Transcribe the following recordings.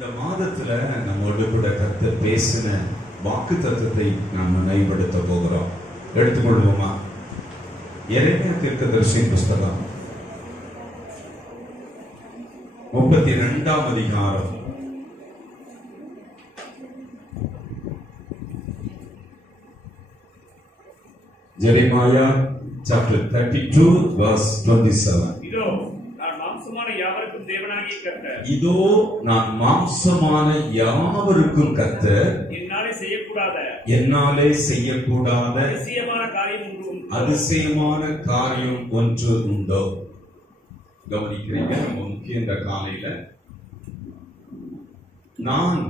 இந்த மாதத்துல நம்மோடு கூட கர்த்தர் பேசின வாக்கு தத்துவத்தை நாம் நினைவுபடுத்த போகிறோம். எடுத்துக்கொள்வோமா? எரேமியா தீர்க்கதரிசியின் புஸ்தகம் 32ஆம் அதிகாரம். Jeremiah chapter 32 verse 27. இதோ நான் மாம்சமான யாவருக்கும் கர்த்தர், என்னாலே செய்யக்கூடாத அதிசயமான காரியம் ஒன்று உண்டோ? கவனிக்கிறீங்க? ரொம்ப முக்கியம். இந்த காலையில நான்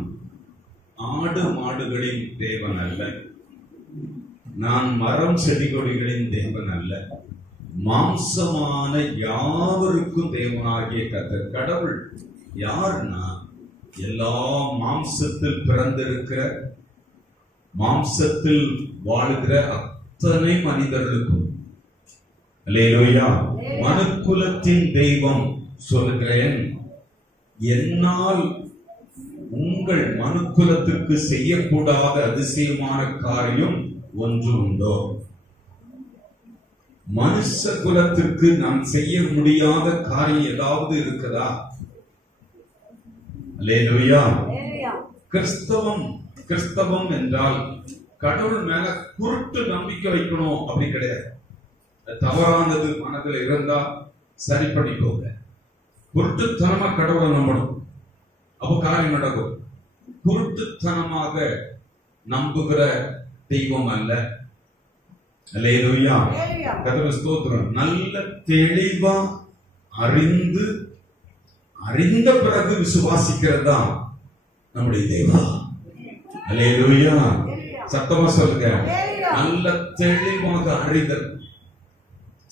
ஆடு மாடுகளின் தேவன் அல்ல, நான் மரம் செடி கொடிகளின் தேவன் அல்ல, மாம்சமான யாவருக்கும் தேவனாகிய கர்த்தர். கடவுள் யாருன்னா எல்லா மாம்சத்தில் பிறந்திருக்கிற, மாம்சத்தில் வாழ்கிற அத்தனை மனிதர்களுக்கும். அல்லேலூயா. மனுக்குலத்தின் தெய்வம் சொல்கிறேன், என்னால் உங்கள் மனுக்குலத்திற்கு செய்யக்கூடாத அதிசயமான காரியம் ஒன்று உண்டோ? மனுஷ குலத்திற்கு நாம் செய்ய முடியாத காரியம் ஏதாவது இருக்குதா? அல்லேலூயா. கிறிஸ்தவம் என்றால் கடவுள் மேல குருட்டு நம்பிக்கை வைக்கணும் அப்படி கிடையாது. தவறானது மனதில் இருந்தா சரி பண்ணிக்கோங்க. குருட்டுத்தனமா கடவுளை நம்பணும், அப்போ காரியம் நடக்கும். குருட்டுத்தனமாக நம்புகிற தெய்வம் அல்ல. அல்லேலூயா. கர்த்தருக்கு ஸ்தோத்திரம். நல்ல தெளிவா அறிந்த பிறகு விசுவாசிக்கிறதா நம்முடைய தெய்வம். அல்லேலூயா. சத்தமா சொல்லுங்க. நல்ல தெளிவாக அறிதல்.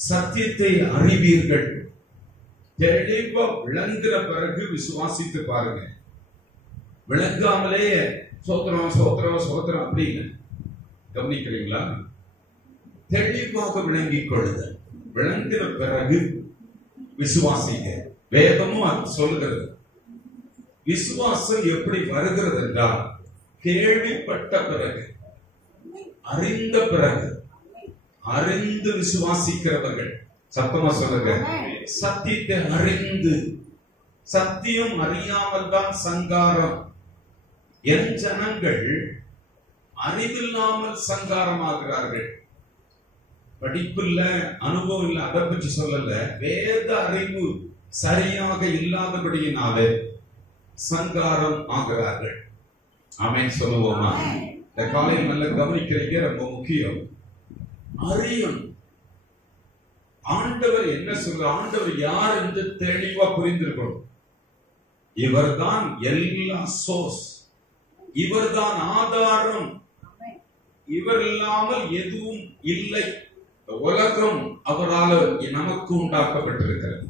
சத்தியத்தை அறிவீர்கள். தெளிவா விளங்குற பிறகு விசுவாசித்து பாருங்க. விளங்காமலே சோத்திரம் சோத்திரம் சோத்திரம் அப்படின்னு கவனிக்கிறீங்களா? தெளிவாக விளங்கிக் கொள்ளுதல். விளங்குற பிறகு விசுவாசிங்க. வேதமும் சொல்லுகிறது. விசுவாசம் எப்படி வருகிறது என்றால், கேள்விப்பட்ட பிறகு, அறிந்த பிறகு, அறிந்து விசுவாசிக்கிறவர்கள். சத்தமா சொல்லுங்க. சத்தியத்தை அறிந்து. சத்தியம் அறியாமல் தான் சங்காரம். என் ஜனங்கள் அறிவில்லாமல் சங்காரமாகிறார்கள். படிப்பில்ல, அனுபவம் இல்ல, அதை பற்றி சொல்லல. வேத அறிவு சரியாக இல்லாதபடியினாலே சங்காரம் ஆகிறார்கள். ஆமென் சொல்லுவோமா? இந்த காலையில் நல்ல கவனிக்கிறீங்க, ரொம்ப முக்கியம். அறியும் ஆண்டவர் என்ன சொல்ற, ஆண்டவர் யார் என்று தெளிவா புரிந்திருக்கணும். இவர்தான் எல்லா சோர்ஸ், இவர்தான் ஆதாரம், இவர் இல்லாமல் எதுவும் இல்லை. உலகம் அவரால் நமக்கு உண்டாக்கப்பட்டிருக்கிறது.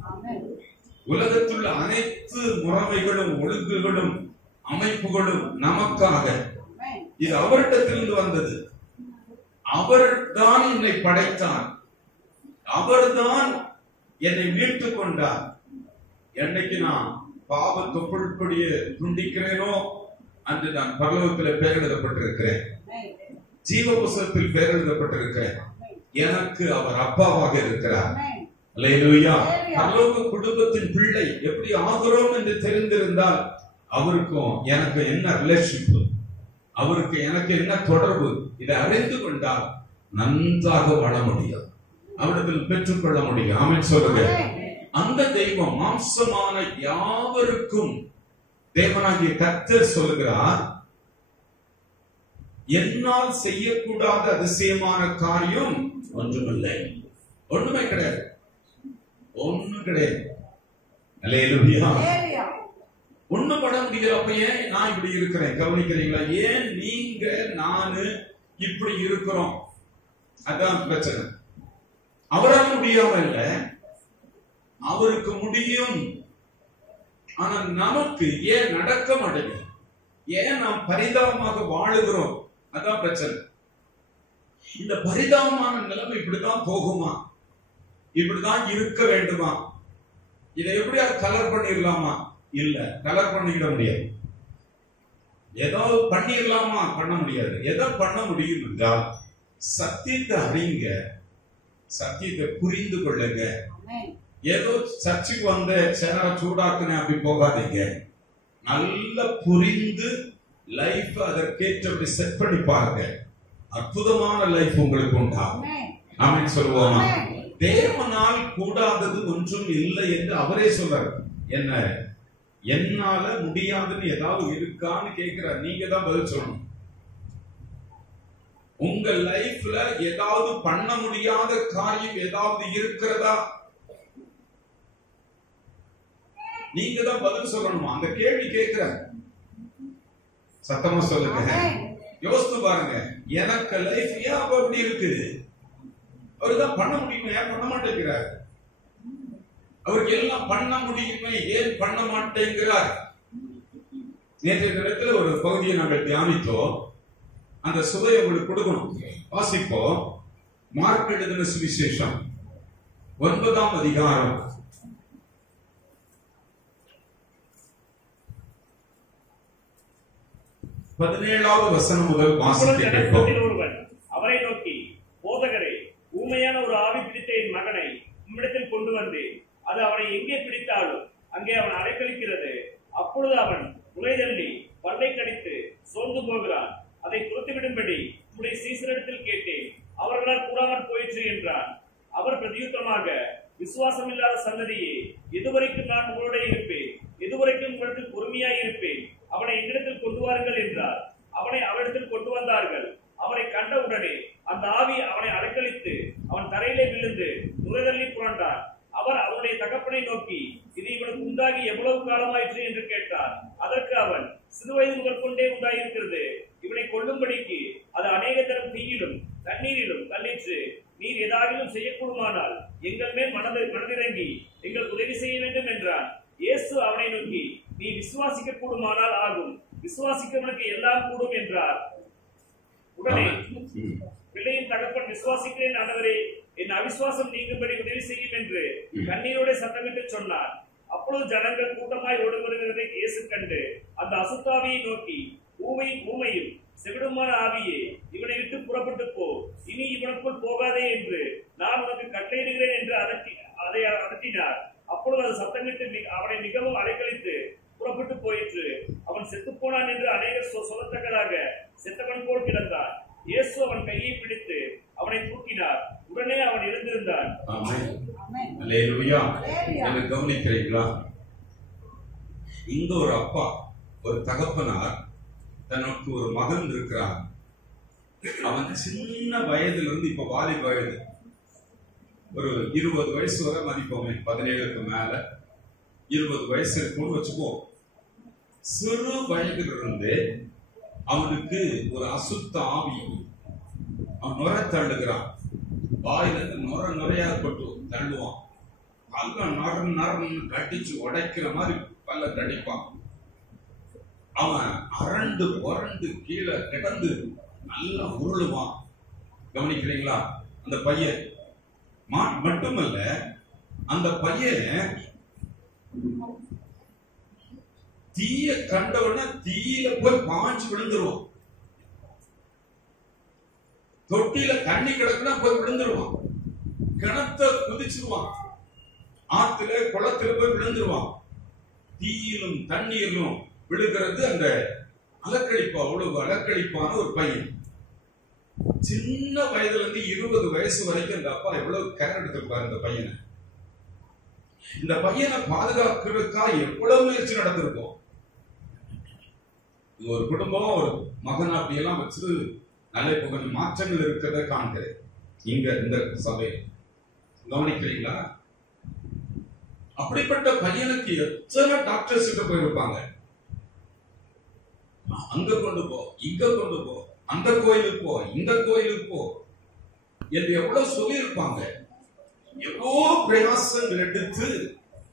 உலகத்துள்ள அனைத்து முறைமைகளும் ஒழுங்குகளும் அமைப்புகளும் நமக்காக. இது அவரிடத்திலிருந்து வந்தது. அவர்தான் என்னை படைத்தார், அவர்தான் என்னை மீட்டுக் கொண்டார். என்னைக்கு நான் பாவ தொப்புள்படியே துண்டிக்கிறேனோ அன்று நான் பரலோகத்தில் பெயர் எழுதப்பட்டிருக்கிறேன், ஜீவ புஸ்தகத்தில் பெயர் எழுதப்பட்டிருக்கிறேன். எனக்கு அவர் அப்பாவாக இருக்கிறார். அல்லேலூயா. பரலோக குடும்பத்தின் பிள்ளை எப்படி ஆகிறோம் என்று தெரிந்திருந்தால் அவருக்கும் எனக்கு என்ன ரிலேஷன்ஷிப், அவருக்கு எனக்கு என்ன தொடர்பு, இதை அறிந்து கொண்டால் நன்றாக வாழ முடியும், அவரிடத்தில் பெற்றுக்கொள்ள முடியும். ஆமென் சொல்லுங்க. அந்த தெய்வம் மாம்சமான யாவருக்கும் தேவனாகிய கர்த்தர் சொல்லுகிறார், என்னால் செய்யக்கூடாத அதிசயமான காரியம் ஒன்றுமில்லை. ஒண்ணுமே கிடையாது, ஒண்ணும் கிடையாது. அல்லேலூயா. ஒண்ணும் பண்ண முடியல. அப்ப ஏன் நான் இப்படி இருக்கிறேன்? கவனிக்கிறீங்களா? ஏன் நீங்க நானு இப்படி இருக்கிறோம்? அதான் பிரச்சனை. அவரால் முடியாம இல்ல, அவருக்கு முடியும். ஆனா நமக்கு ஏன் நடக்க மாட்டேங்குது? ஏன் நாம் பரிதாபமாக வாழுகிறோம்? அதான் பிரச்சனை. இந்த பரிதாபமான நிலைமை இப்படிதான் போகுமா? இப்படிதான் இருக்க வேண்டுமா? இதை எப்படியா கலர் பண்ணிடலாமா? இல்ல, கலர் பண்ணிட முடியாது. ஏதாவது பண்ணிடலாமா? பண்ண முடியாது. எதை பண்ண முடியும் என்றால் சத்தியத்தை அறிங்க, சத்தியத்தை புரிந்து கொள்ளுங்க. ஏதோ சர்ச்சுக்கு வந்த சேர சூடாக்குன அப்படி போகாதீங்க. நல்ல புரிந்து லைஃப் அதற்கேற்றபடி செட் பண்ணி பாருங்க. அற்புதமான லைஃப் உங்களுக்கு உண்டாகும். ஆமென் சொல்லுவோமா? தேவனால் கூடாதது ஒன்றும் இல்லை என்று அவரே சொல்றார். என்ன என்னால முடியாதுன்னு ஏதாவது இருக்கான்னு கேட்கிறார். நீங்க தான் பதில் சொல்லணும். உங்க லைஃப்ல ஏதாவது பண்ண முடியாத காரியம் ஏதாவது இருக்கிறதா? நீங்க தான் பதில் சொல்லணுமா? அந்த கேள்வி கேட்கிறார். சத்தமா சொல்லுங்க. யோசித்து பாருங்க. எனக்கு லைஃப் ஏன் அப்படி இருக்குது? அவருதான் பண்ண முடியுமா? ஏன் பண்ண மாட்டேங்கிறார்? அவருக்கு எல்லாம் பண்ண முடியுமே, ஏன் பண்ண மாட்டேங்கிறார்? நேற்றைய தினத்துல ஒரு பகுதியை நாங்கள் தியானித்தோம். அந்த சுவையை உங்களுக்கு கொடுக்கணும். வாசிப்போம். மார்க் எழுதின சுவிசேஷம் 9ஆம் அதிகாரம் 17வது வசனம் முதல் வாசிக்க கேட்போம். அவரை நோக்கி, போதகரே, ஊமையான ஒரு ஆவி பிடித்த என் மகனை உம்மிடத்தில் கொண்டு வந்து அது அவனை எங்கே பிடித்தாலும் அங்கே அவன் அலைக்கழிக்கிறது. அப்பொழுது அவன் உலைதள்ளி பல்லை கடித்து சோர்ந்து போகிறான். அதை துரத்திவிடும்படி உம்முடைய சீசரிடத்தில் கேட்டேன், அவர்களால் கூடாமல் போயிற்று என்றான். அவர் பிரதியுத்தமாக, விசுவாசம் இல்லாத சன்னதியே, எதுவரைக்கும் நான் உங்களோட இருப்பேன்? எதுவரைக்கும் உங்களிடத்தில் பொறுமையாய் இருப்பேன்? அவனை என்னிடத்தில் கொண்டு வாருங்கள் என்றார். அவனை அவரிடத்தில் கொண்டு வந்தார்கள். அவரை கண்டவுடனே அந்த ஆவி அவனை அலைக்கழித்து அவன் தரையிலே விழுந்து நுரைதள்ளி புரண்டான். அவர் அவனுடைய தகப்பனை நோக்கி, இது இவனுக்கு உண்டாகி எவ்வளவு காலமாயிற்று என்று கேட்டார். அதற்கு அவன், சிறுவயது முதல் கொண்டே உண்டாயிருக்கிறது. இவனை கொல்லும்படிக்கு அது அநேக தரம் தீயிலும் தண்ணீரிலும் தள்ளிற்று. நீர் ஏதாகிலும் செய்யக்கூடுமானால் எங்கள் மேல் மனதிறங்கி எங்கள் உதவி செய்ய வேண்டும் என்றான். இயேசு அவனை நோக்கி, நீ விசுவாசிக்க கூடுமானால் ஆகும், விசுவாசிக்கவனுக்கு எல்லாம் கூடும் என்றார். உடனே பிள்ளையின் தகப்பன், விசுவாசிக்கிறேன் ஆண்டவரே, என் அவிசுவாசம் நீங்கும்படி உதவி செய்யும் என்று கண்ணீரோட சத்தமிட்டு சொன்னார். அப்பொழுது ஜனங்கள் கூட்டமாய் ஓடி வருகிறதை இயேசு கண்டு அந்த அசுத்தாவியை நோக்கி, ஊமையும் செவிடுமான ஆவியே, இவனை விட்டு புறப்பட்டு போ, இனி இவனுக்குள் போகாதே என்று நான் உனக்கு கட்டளையிடுகிறேன் என்று அதை அதட்டினார். அப்பொழுது அது சத்தமிட்டு அவனை மிகவும் அலைக்கழித்து புறப்பட்டு போயிற்று. அவன் செத்து போனான் என்று அநேகர் சொல்லத்தக்கதாக செத்தவன் போல் கிடந்தான். இயேசு அவன் கையை பிடித்து அவனை தூக்கினார். உடனே அவன் எழுந்திருந்தான். கவனிக்கிறீங்களா? இங்க ஒரு அப்பா, ஒரு தகப்பனார், தனக்கு ஒரு மகன் இருக்கிறான். அவன் சின்ன வயதுல இருந்து இப்ப வாலிப வயது, ஒரு 20 வயசு வரை மதிப்போமே, 17க்கு மேல 20 வயசு இருக்கும்னு வச்சுக்கோ. சிறு வயதிலிருந்து அவனுக்கு ஒரு அசுத்த ஆவி, அவன் நுரை தள்ளுகிறான். வாயில நுரையா கொட்டு தள்ளுவான். பல்ல நரன்னு கட்டிச்சு உடைக்கிற மாதிரி பல்ல கடிப்பான். அவன் அரண்டு புரண்டு கீழே கிடந்து நல்லா உருளுவான். கவனிக்கிறீங்களா? அந்த பையன் மட்டுமல்ல, அந்த பையன் தீய கண்டவன தீயில போய் பாஞ்சு விழுந்துருவான். தொட்டியில தண்ணி கிடக்குனா போய் விழுந்துருவான். கிணத்த குதிச்சிருவான். ஆத்துல குளத்துல போய் விழுந்துருவான். தீயிலும் தண்ணீரிலும் விழுகிறது அந்த அலக்களிப்பா. அவ்வளவு அலக்களிப்பான ஒரு பையன். சின்ன வயதுல இருந்து 20 வயசு வரைக்கும் இந்த அப்பா எவ்வளவு கேர் எடுத்திருப்பாரு இந்த பையனை. இந்த பையனை பாதுகாக்கிறதுக்கா எவ்வளவு முயற்சி நடந்திருக்கும். ஒரு குடும்பம், ஒரு மகன் அப்படி எல்லாம் வச்சு நல்ல கொஞ்சம் மாற்றங்கள் இருக்கிறத காண்கிறேன் இங்க இந்த சபையில். கவனிக்கிறீங்களா? அப்படிப்பட்ட பையனுக்கு எத்தனை டாக்டர்ஸ் கிட்ட போயிருப்பாங்க. அங்க கொண்டு போ, இங்க கொண்டு போ, அந்த கோயிலுக்கு போ, இந்த கோயிலுக்கு போ என்று எவ்வளவு சொல்லி இருப்பாங்க. எவ்வளோ பிரயாசங்கள் எடுத்து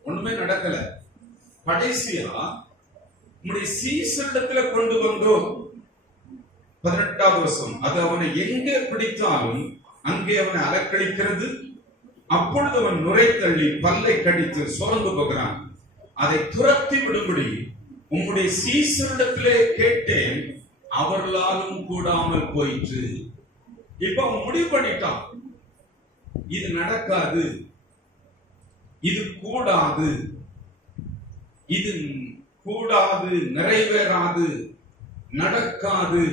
ஒண்ணுமே நடக்கல. கடைசியா நம்முடைய சீசரிடத்துல கொண்டு வந்தோம். 18வது வருஷம், அது அவனை எங்கே பிடித்தாலும் அங்கே அவனை அலக்களிக்கிறது. அப்பொழுது அவன் நுரை தள்ளி பல்லை கடித்து சோர்ந்து போகிறான். அதை துரத்தி விடும்படி உம்முடைய சீசரிடத்திலே கேட்டேன், அவர்களாலும் கூடாமல் போயிற்று. இப்ப அவன் முடிவு பண்ணிட்டான், இது நடக்காது, இது கூடாது, இது கூடாது, நிறைவேறாது, நடக்காது.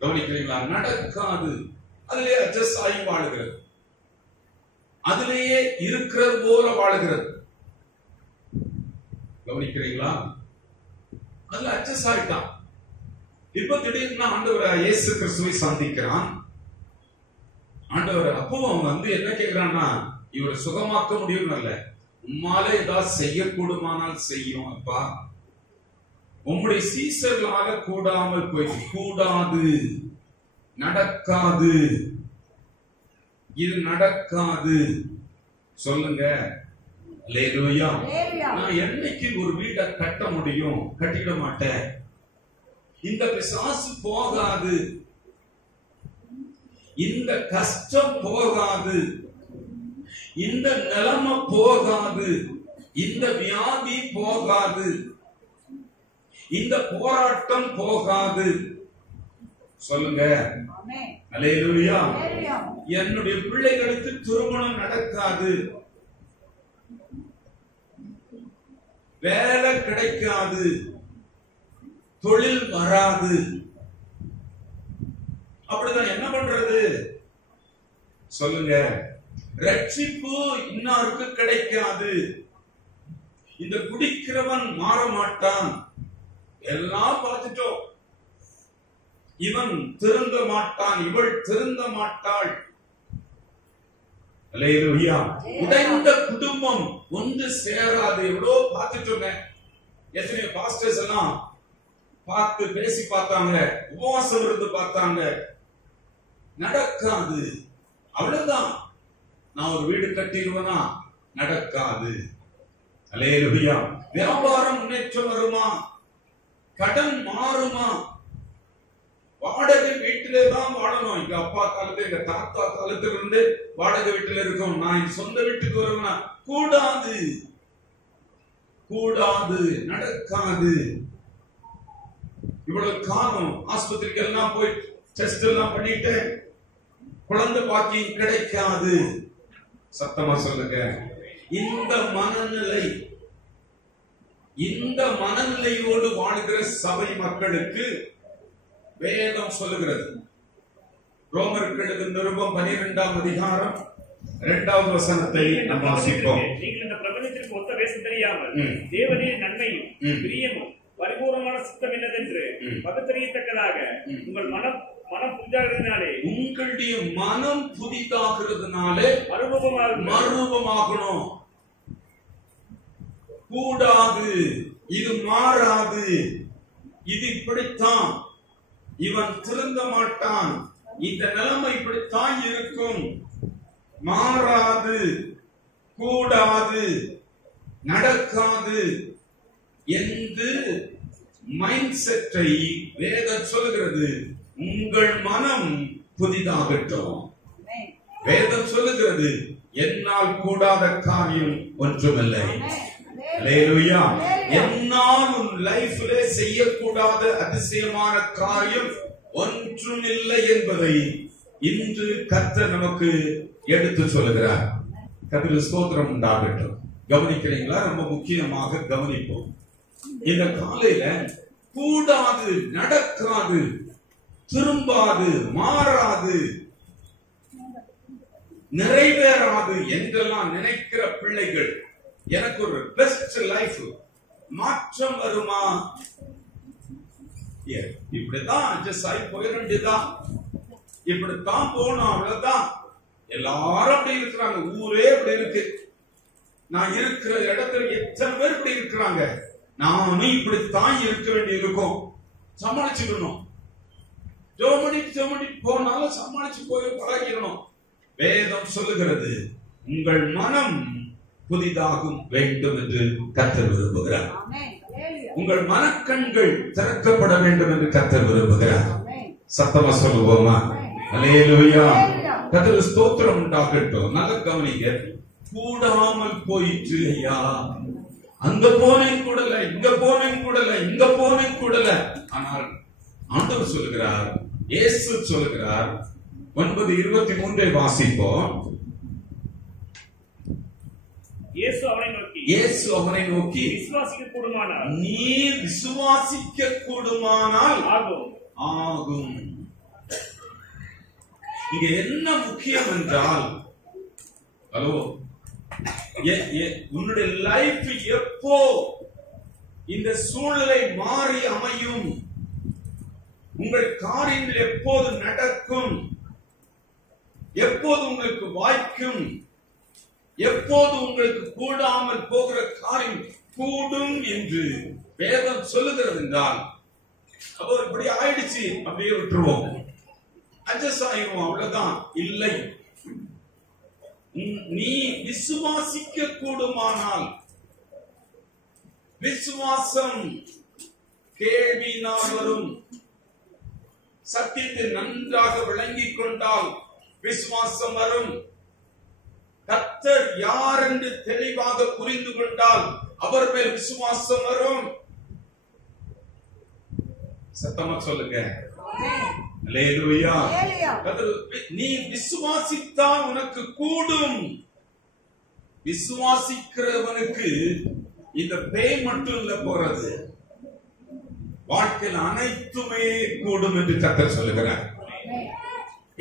கவனிக்கிறீங்களா? நடக்காது. அதிலே அட்ஜஸ்ட் ஆகி வாழுகிறது, அதிலேயே இருக்கிறது போல வாழுகிறது. கவனிக்கிறீங்களா? அதுல அட்ஜஸ்ட் ஆயிட்டான். இப்ப திடீர்னு ஆண்டவர் இயேசு கிறிஸ்துவை சந்திக்கிறான். ஆண்டவர் அப்போ அவன் என்ன கேட்கிறான்னா, இவரை சுகமாக்க முடியும் அல்ல, உம்மாலே ஏதாவது செய்யக்கூடுமானால் செய்யும் அப்பா. உம்முடைய சீசர்களாக கூடாமல் போயிட்டு, கூடாது, நடக்காது, இது நடக்காது. சொல்லுங்க அல்லேலூயா. நான் என்னைக்கு ஒரு வீட்டை கட்ட முடியும்? கட்டிட மாட்டேன். இந்த பிசாசு போகாது, இந்த கஷ்டம் போகாது, இந்த நிலைமை போகாது, இந்த வியாதி போகாது, இந்த போராட்டம் போகாது. சொல்லுங்க அல்லேலூயா. என்னுடைய பிள்ளைகளுக்கு திருமணம் நடக்காது, வேலை கிடைக்காது, தொழில் வராது. அப்படிதான் என்ன பண்றது? சொல்லுங்க. ரட்சிப்பு இன்னாருக்கு கிடைக்காது, இந்த குடிக்கிறவன் மாற மாட்டான், எல்லாம் பார்த்துட்டோம், இவன் திருந்த மாட்டான், இவள் திருந்த மாட்டாள். அல்லேலூயா. உடைந்த குடும்பம் ஒன்று சேராது. எவ்வளவு பார்த்துட்டோங்க. எத்தனையோ பாஸ்டர்ஸ் எல்லாம் பார்த்து பேசி பார்த்தாங்க, உபவாசம் இருந்து பார்த்தாங்க, நடக்காது. அவ்வளவுதான். நான் ஒரு வீடு கட்டிடுவேனா? நடக்காது. அல்லேலூயா. வியாபாரம் முன்னேற்றம் வருமா? கடன் மாறுமா? வாடகை வீட்டிலே தான் வாழணும். எங்க அப்பா காலத்துல, எங்க தாத்தா காலத்துல இருந்து வாடகை வீட்டுல இருக்கோம். நான் சொந்த வீட்டுக்கு வருவேனா? கூடாது, கூடாது, நடக்காது. இவ்வளவு காலம் ஆஸ்பத்திரிக்கு எல்லாம் போய் டெஸ்ட் எல்லாம் பண்ணிட்டு குழந்தை பாக்கியம் கிடைக்காது. சத்தமா சொல்லுங்க. இந்த மனநிலை, இந்த மனநிலையோடு வாழ்கிற சபை மக்களுக்கு வேதம் சொல்லுகிறது. ரோமருக்கு எழுதின நிருபம் 12ஆம் அதிகாரம் 2வது வசனத்தை நாம் வாசிப்போம். நீங்கள் இந்த பிரபஞ்சத்திற்கு ஒத்த வேஷம் தெரியாமல் தேவனுடைய நன்மையும் பிரியமும் பரிபூர்ணமான சித்தம் என்னதென்று பகுத்தறியத்தக்கதாக உங்கள் மனம் புதிதாகிறதுனாலே, உங்களுடைய மனம் புதிதாகிறதுனாலே மறுரூபமாகணும். கூடாது, இது மாறாது, இது இப்படித்தான், இவன் திருந்த மாட்டான், இந்த நிலைமை இப்படித்தான் இருக்கும், மாறாது, கூடாது, நடக்காது என்று மைண்ட் செட்டை வேதம் சொல்லுகிறது. உங்கள் மனம் புதிதாகட்டும். வேதம் சொல்லுகிறது, என்னால் கூடாத காரியம் ஒன்றுமில்லை. அல்லேலூயா. என்னால் உன் லைஃப்ல செய்யக்கூடாத அதிசயமான காரியம் ஒன்றும் இல்லை என்பதை இன்று கர்த்தர் நமக்கு எடுத்து சொல்லுகிறார். கர்த்தருக்கு ஸ்தோத்திரம் உண்டாகட்டும். கவனிக்கிறீங்களா? ரொம்ப முக்கியமாக கவனிப்போம். இந்த காலையில கூடாது, நடக்காது, திரும்பாது, மாறாது, நிறைவேறாது என்றெல்லாம் நினைக்கிற பிள்ளைகள், எனக்கு ஒரு பெஸ்ட் லைஃப், மாற்றம் வருமா? இப்படிதான் அட்ஜஸ்ட் ஆகி போயிட வேண்டியதான், இப்படித்தான் போகணும், அவ்வளவுதான். எல்லாரும் அப்படி இருக்கிறாங்க, ஊரே அப்படி இருக்கு. நான் இருக்கிற இடத்துல எத்தனை பேர் இப்படி இருக்கிறாங்க. நானும் இப்படித்தான் இருக்க வேண்டி இருக்கும். சமாளிச்சுக்கணும். ஜோமணி போனாலும் சமாளிச்சு போய் பழகிடணும். வேதம் சொல்லுகிறது, உங்கள் மனம் புதிதாகும் வேண்டும் என்று கர்த்தர் விரும்புகிறார். உங்கள் மனக்கண்கள் திறக்கப்பட வேண்டும் என்று கர்த்தர் விரும்புகிறார். சத்தமா சொல்லுவோமா? அல்லேலூயா. கர்த்தருக்கு ஸ்தோத்திரம் உண்டாகட்டும். நல்ல கவனிங்க. கூடாமல் போயிற்று ஐயா, அங்க போனேன் கூடல, இங்க போன ஆனால் ஆண்டவர் சொல்லுகிறார், இயேசு சொல்லுகிறார், 9:23 வாசிப்போம். இயேசு அவனை நோக்கி விசுவாசிக்க கூடுமானால், நீ விசுவாசிக்க கூடுமானால் ஆகும். இங்க என்ன முக்கியம் என்றால், ஹலோ, உன்னுடைய லைஃப் எப்போ இந்த சூழ்நிலை மாறி அமையும், உங்கள் காரியங்கள் எப்போது நடக்கும், எப்போது உங்களுக்கு வாய்க்கும், எப்போது உங்களுக்கு கூடாமல் போகிற காரியம் கூடும் என்று வேதம் சொல்லுகிறது என்றால், அப்போ இப்படி ஆயிடுச்சு அப்படியே விட்டுருவோம், அட்ஜஸ்ட் ஆயிடுவோம், அவ்வளவுதான். இல்லை, நீ விசுவாசிக்க கூடுமானால், விசுவாசம் கேள்வியினால் வரும், சத்தியத்தை நன்றாக விளங்கிக் கொண்டால் விசுவாசம் வரும். கர்த்தர் யார் என்று தெளிவாக புரிந்து கொண்டால் அவர் மேல் விசுவாசம் வரும். சத்தமா சொல்லுங்க, அல்லேலூயா. நீ விசுவாசித்தால் உனக்கு கூடும். விசுவாசிக்கிறவனுக்கு இந்த பேய் மட்டும் இல்ல போறது, வாழ்க்கையில் அனைத்துமே கூடும் என்று கர்த்தர் சொல்லுகிறார்.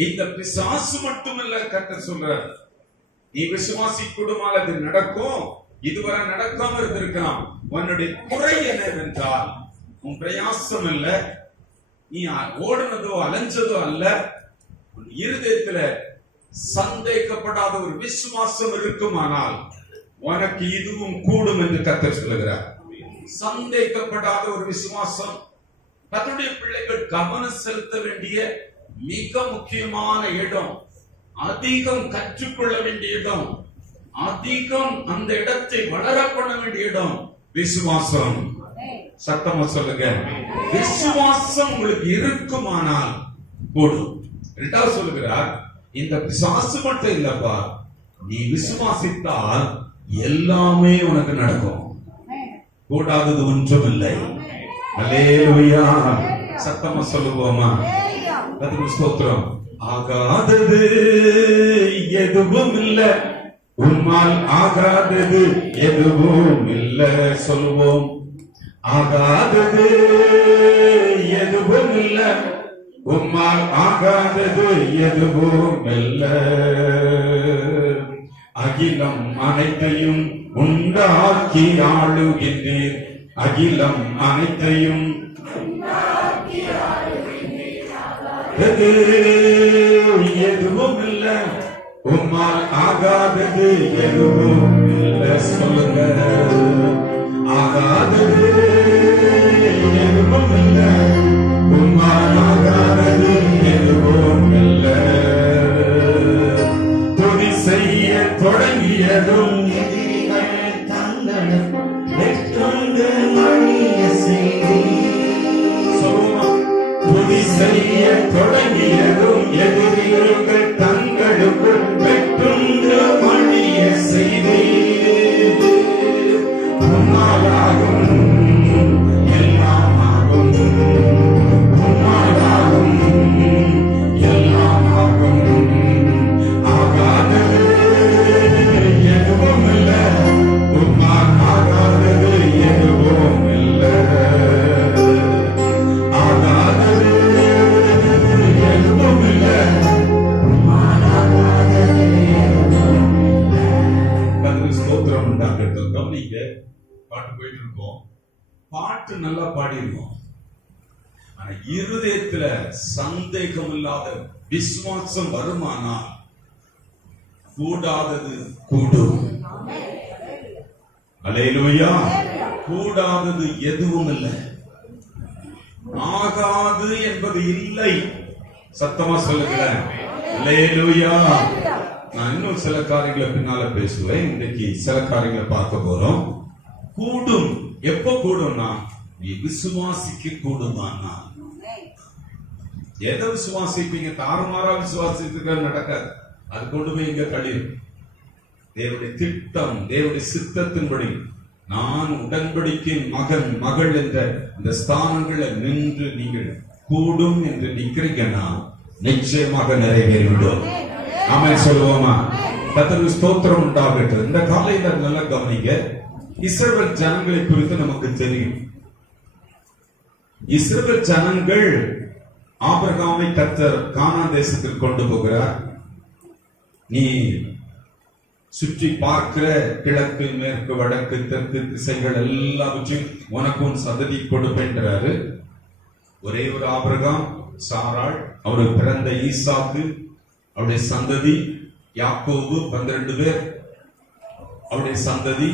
இந்த பிசாசு மட்டுமல்ல, கர்த்தர் சொல்றார், நீ விசுவாசி கூடுமானால் அது நடக்கும். இதுவரை நடக்காம இருந்திருக்கலாம். உன்னுடைய குறை என்னவென்றால், உன் பிரயாசம் அல்ல, நீ ஓடுனதோ அலைஞ்சதோ அல்ல, உன் இருதயத்துல சந்தேகப்படாத ஒரு விசுவாசம் இருக்குமானால் உனக்கு இதுவும் கூடும் என்று கர்த்தர் சொல்லுகிறார். சந்தேகப்படாத ஒரு விசுவாசம். கர்த்தருடைய பிள்ளைகள் கவனம் செலுத்த வேண்டிய மிக முக்கியமான இடம், அதிகம் கற்றுக்கொள்ள வேண்டிய இடம், அதிகம் அந்த இடத்தை வளர பண்ண வேண்டிய இடம் விசுவாசம். சத்தமா சொல்லுங்க, விசுவாசம் உங்களுக்கு இருக்குமானால் கூடும். இரண்டாவது சொல்லுகிறார், இந்த பிசாசு மட்டும் இல்லப்பா, நீ விசுவாசித்தால் எல்லாமே உனக்கு நடக்கும், கூடாதது ஒன்றும் இல்லை. அல்லேலூயா. சத்தமா சொல்லுவோமா? ஸ்தோத்திரம். ஆகாதது எதுவும் இல்ல, உம்மால் ஆகாதது எதுவும் இல்ல. சொல்லுவோம், ஆகாதது எதுவும் இல்ல, உம்மால் ஆகாதது எதுவும் இல்ல. அகிலம் அனைத்தையும் உண்டாக்கி ஆளுகின்றீர், அகிலம் அனைத்தையும் எதுவும் இல்ல, உம்மால் ஆகாதது எதுவும் இல்ல. சொல்லுங்க, ஆகாதது எதுவும் இல்ல, உம்மால் ஆகாதது எதுவும் இல்ல. துதி செய்ய தொடங்கியதும் எதிரிகள் தங்களுக்கும் வெற்றுண்டு மணிய செய்தி. துதி செய்ய தொடங்கியதும் எதிரிகள் தங்களுக்குள் வெற்றுண்டு மணிய செய்தி. உம்மாலாகும் எல்லாம் ஆகும், உம்மாலாகும் எல்லாம் ஆகும். ஆகாதது எதுவும் இல்ல, உம்மால் ஆகாதது எதுவும் இல்ல. ஆகாதது எதுவும் இல்ல, உம்மால் ஆகாதது எதுவும் இல்ல. கர்த்தருக்கு ஸ்தோத்திரம் உண்டாகட்டும். கவனிங்க, பாட்டு போயிட்டு இருக்கோம், பாட்டு நல்லா பாடிருக்கோம், ஆனா இருதயத்துல சந்தேகம் இல்லாத விசுவாசம் வருமானால் கூடாதது கூடும். அல்லேலூயா. கூடாதது எதுவும் இல்லை, ஆகாது என்பது இல்லை. சத்தமா சொல்லுகிறேன், அல்லேலூயா. நான் இன்னும் சில காரியங்களை பின்னால பேசுவேன். இன்னைக்கு சில காரியங்களை பார்க்க போறோம். கூடும். எப்ப கூடும்னா, நீ விசுவாசிக்க கூடுமானா. எதை விசுவாசிப்பீங்க? தாறுமாறா விசுவாசிக்க நடக்காது, அது கொண்டு போய் இங்க கழியும். தேவனுடைய திட்டம், தேவனுடைய சித்தத்தின்படி நான் உடன்படிக்கை மகன் மகள் என்ற இந்த ஸ்தானங்களை நின்று நீங்கள் கூடும் என்று நிக்கிறீங்கன்னா நிச்சயமாக நிறைவேறிவிடும். ஆமென் சொல்லுவோமா? கர்த்தருக்கு ஸ்தோத்திரம் உண்டாகட்டும். இந்த காலையில நல்லா கவனிங்க. இஸ்ரவேல் ஜனங்களை குறித்து நமக்கு தெரியும். இஸ்ரவேல் ஜனங்கள் ஆபிரகாமை கர்த்தர் கானான் தேசத்தில் கொண்டு போகிறார். நீ சுற்றி பார்க்கிற கிழக்கு மேற்கு வடக்கு தெற்கு திசைகள் எல்லாவற்றையும் உனக்கும் சந்ததி கொடுப்பேன்றாரு. ஒரே ஒரு ஆபிரகாம், சாராள், அவருக்கு பிறந்த ஈசாக்கு, அவருடைய சந்ததி யாக்கோபு, 12 பேர் அவருடைய சந்ததி.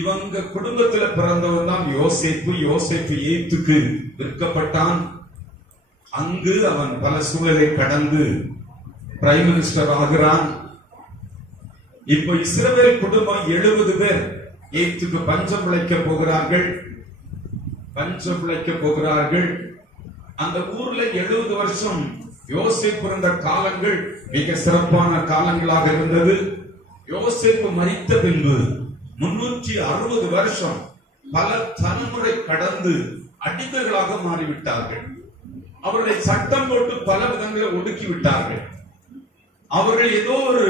இவங்க குடும்பத்துல பிறந்தவன் தான் யோசேப்பு. யோசேப்பு எகிப்துக்கு விற்கப்பட்டான். அங்கு அவன் பல சூழலை கடந்து பிரைம் மினிஸ்டர் ஆகிறான். இப்ப இஸ்ரவேல் குடும்பம் 70 பேர் எகிப்துக்கு பஞ்சம் பிழைக்க போகிறார்கள். அந்த ஊர்ல 70 வருஷம் யோசேப்பு இருந்த காலங்கள் மிக சிறப்பான காலங்களாக இருந்தது. யோசேப்பு மரித்த பின்பு 360 வருஷம் பல தலைமுறை கடந்து அடிமைகளாக மாறிவிட்டார்கள். அவர்களை சட்டம் போட்டு பல விதங்களை ஒடுக்கி விட்டார்கள். அவர்கள் ஏதோ ஒரு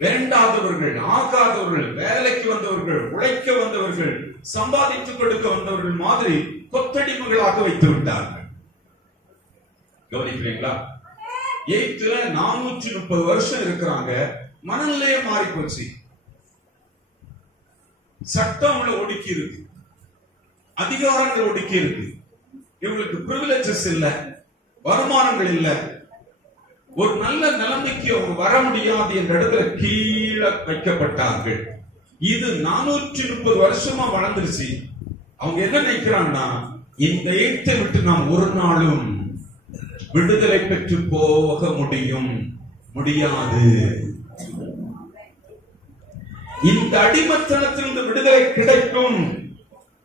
வேண்டாதவர்கள், ஆகாதவர்கள், வேலைக்கு வந்தவர்கள், உழைக்க வந்தவர்கள், சம்பாதித்துக் கொடுக்க வந்தவர்கள் மாதிரி கொத்தடிமைகளாக வைத்து விட்டார்கள். கவனிக்கிறீங்களா? எகிப்துல 430 வருஷம் இருக்கிறாங்க. மனநிலையே மாறி போச்சு. சட்டம் ஒடுக்கி இருக்கு, அதிகாரங்கள் ஒடுக்கி இருக்கு. இவங்களுக்கு பிரிவிலேஜஸ் இல்ல, வருமானங்கள் இல்ல. ஒரு நல்ல நிலைமைக்கு அவங்க வர முடியாது என்ற இடத்துல கீழே வைக்கப்பட்டார்கள். இது 430 வருஷமா வளர்ந்துருச்சு. அவங்க என்ன நினைக்கிறாங்கன்னா, இந்த எகிப்தை விட்டு நாம் ஒரு நாளும் விடுதலை பெற்று போக முடியாது. இந்த அடிமைத்தனத்திலிருந்து விடுதலை கிடைக்கும்,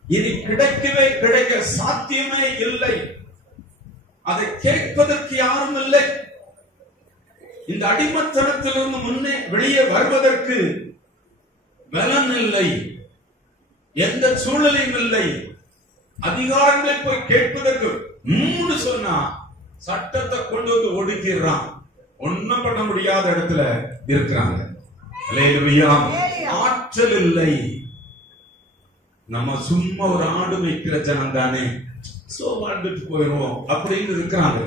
இனி கிடைக்க சாத்தியமே இல்லை. அதை கேட்பதற்கு யாரும் இல்லை. இந்த அடிமைத்தனத்திலிருந்து முன்னே வெளியே வருவதற்கு பலன் இல்லை, எந்த சூழலையும் இல்லை. அதிகாரங்களை போய் கேட்பதற்கு சொன்னா சட்டத்தை கொண்டு வந்து ஒடுக்கிறான். ஒண்ணும் பண்ண முடியாத இடத்துல இருக்கிறாங்க. ஆற்றல் இல்லை. நம்ம சும்மா ஒரு ஆடு வைக்கிற ஜனம் தானே, சோ வாழ்ந்துட்டு போயிடுவோம் அப்படின்னு இருக்கிறாங்க.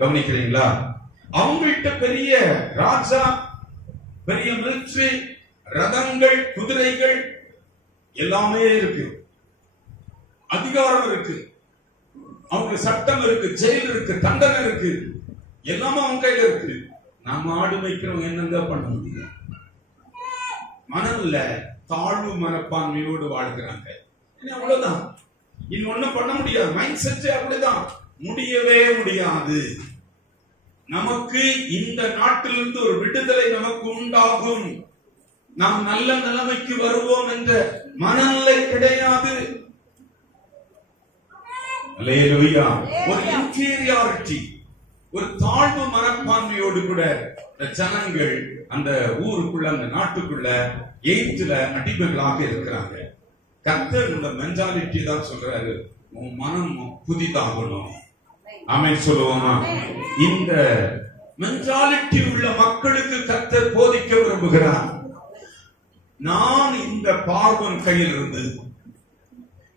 கவனிக்கிறீங்களா? அவங்கள்ட்ட பெரிய ராஜா, பெரிய மிலிட்டரி, ரதங்கள், குதிரைகள் எல்லாமே இருக்கு, அதிகாரம் இருக்கு, அவங்க சட்டம் இருக்கு, ஜெயில் இருக்கு, தண்டனை இருக்கு, எல்லாமே அவங்க கையில இருக்கு. நாம ஆடு வைக்கிறவங்க என்னங்க பண்ண முடியும்? மனதில் தாழ்வு மனப்பான்மையோடு வாழ்கிறாங்க. அவ்வளவுதான், இன்னொன்னும் பண்ண முடியாது. மைண்ட் செட் அப்படிதான், முடியவே முடியாது. நமக்கு இந்த நாட்டிலிருந்து ஒரு விடுதலை நமக்கு உண்டாகும், நாம் நல்ல நிலைமைக்கு வருவோம் என்ற மனநிலை கிடையாது. ஒரு இன்ஃபீரியாரிட்டி, ஒரு தாழ்வு மனப்பான்மையோடு கூட ஜனங்கள் அந்த ஊருக்குள்ள, அந்த நாட்டுக்குள்ள, எகிப்துல அடிமைகளாக இருக்கிறாங்க. கர்த்தர் இந்த மென்டாலிட்டி தான் சொல்றாரு, உன் மனம் புதிதாகணும். ஆமென் சொல்லுவோமா? இந்த மென்டாலிட்டி உள்ள மக்களுக்கு கர்த்தர் போதிக்க விரும்புகிறார். நான் இந்த பார்வன் கையில் இருந்து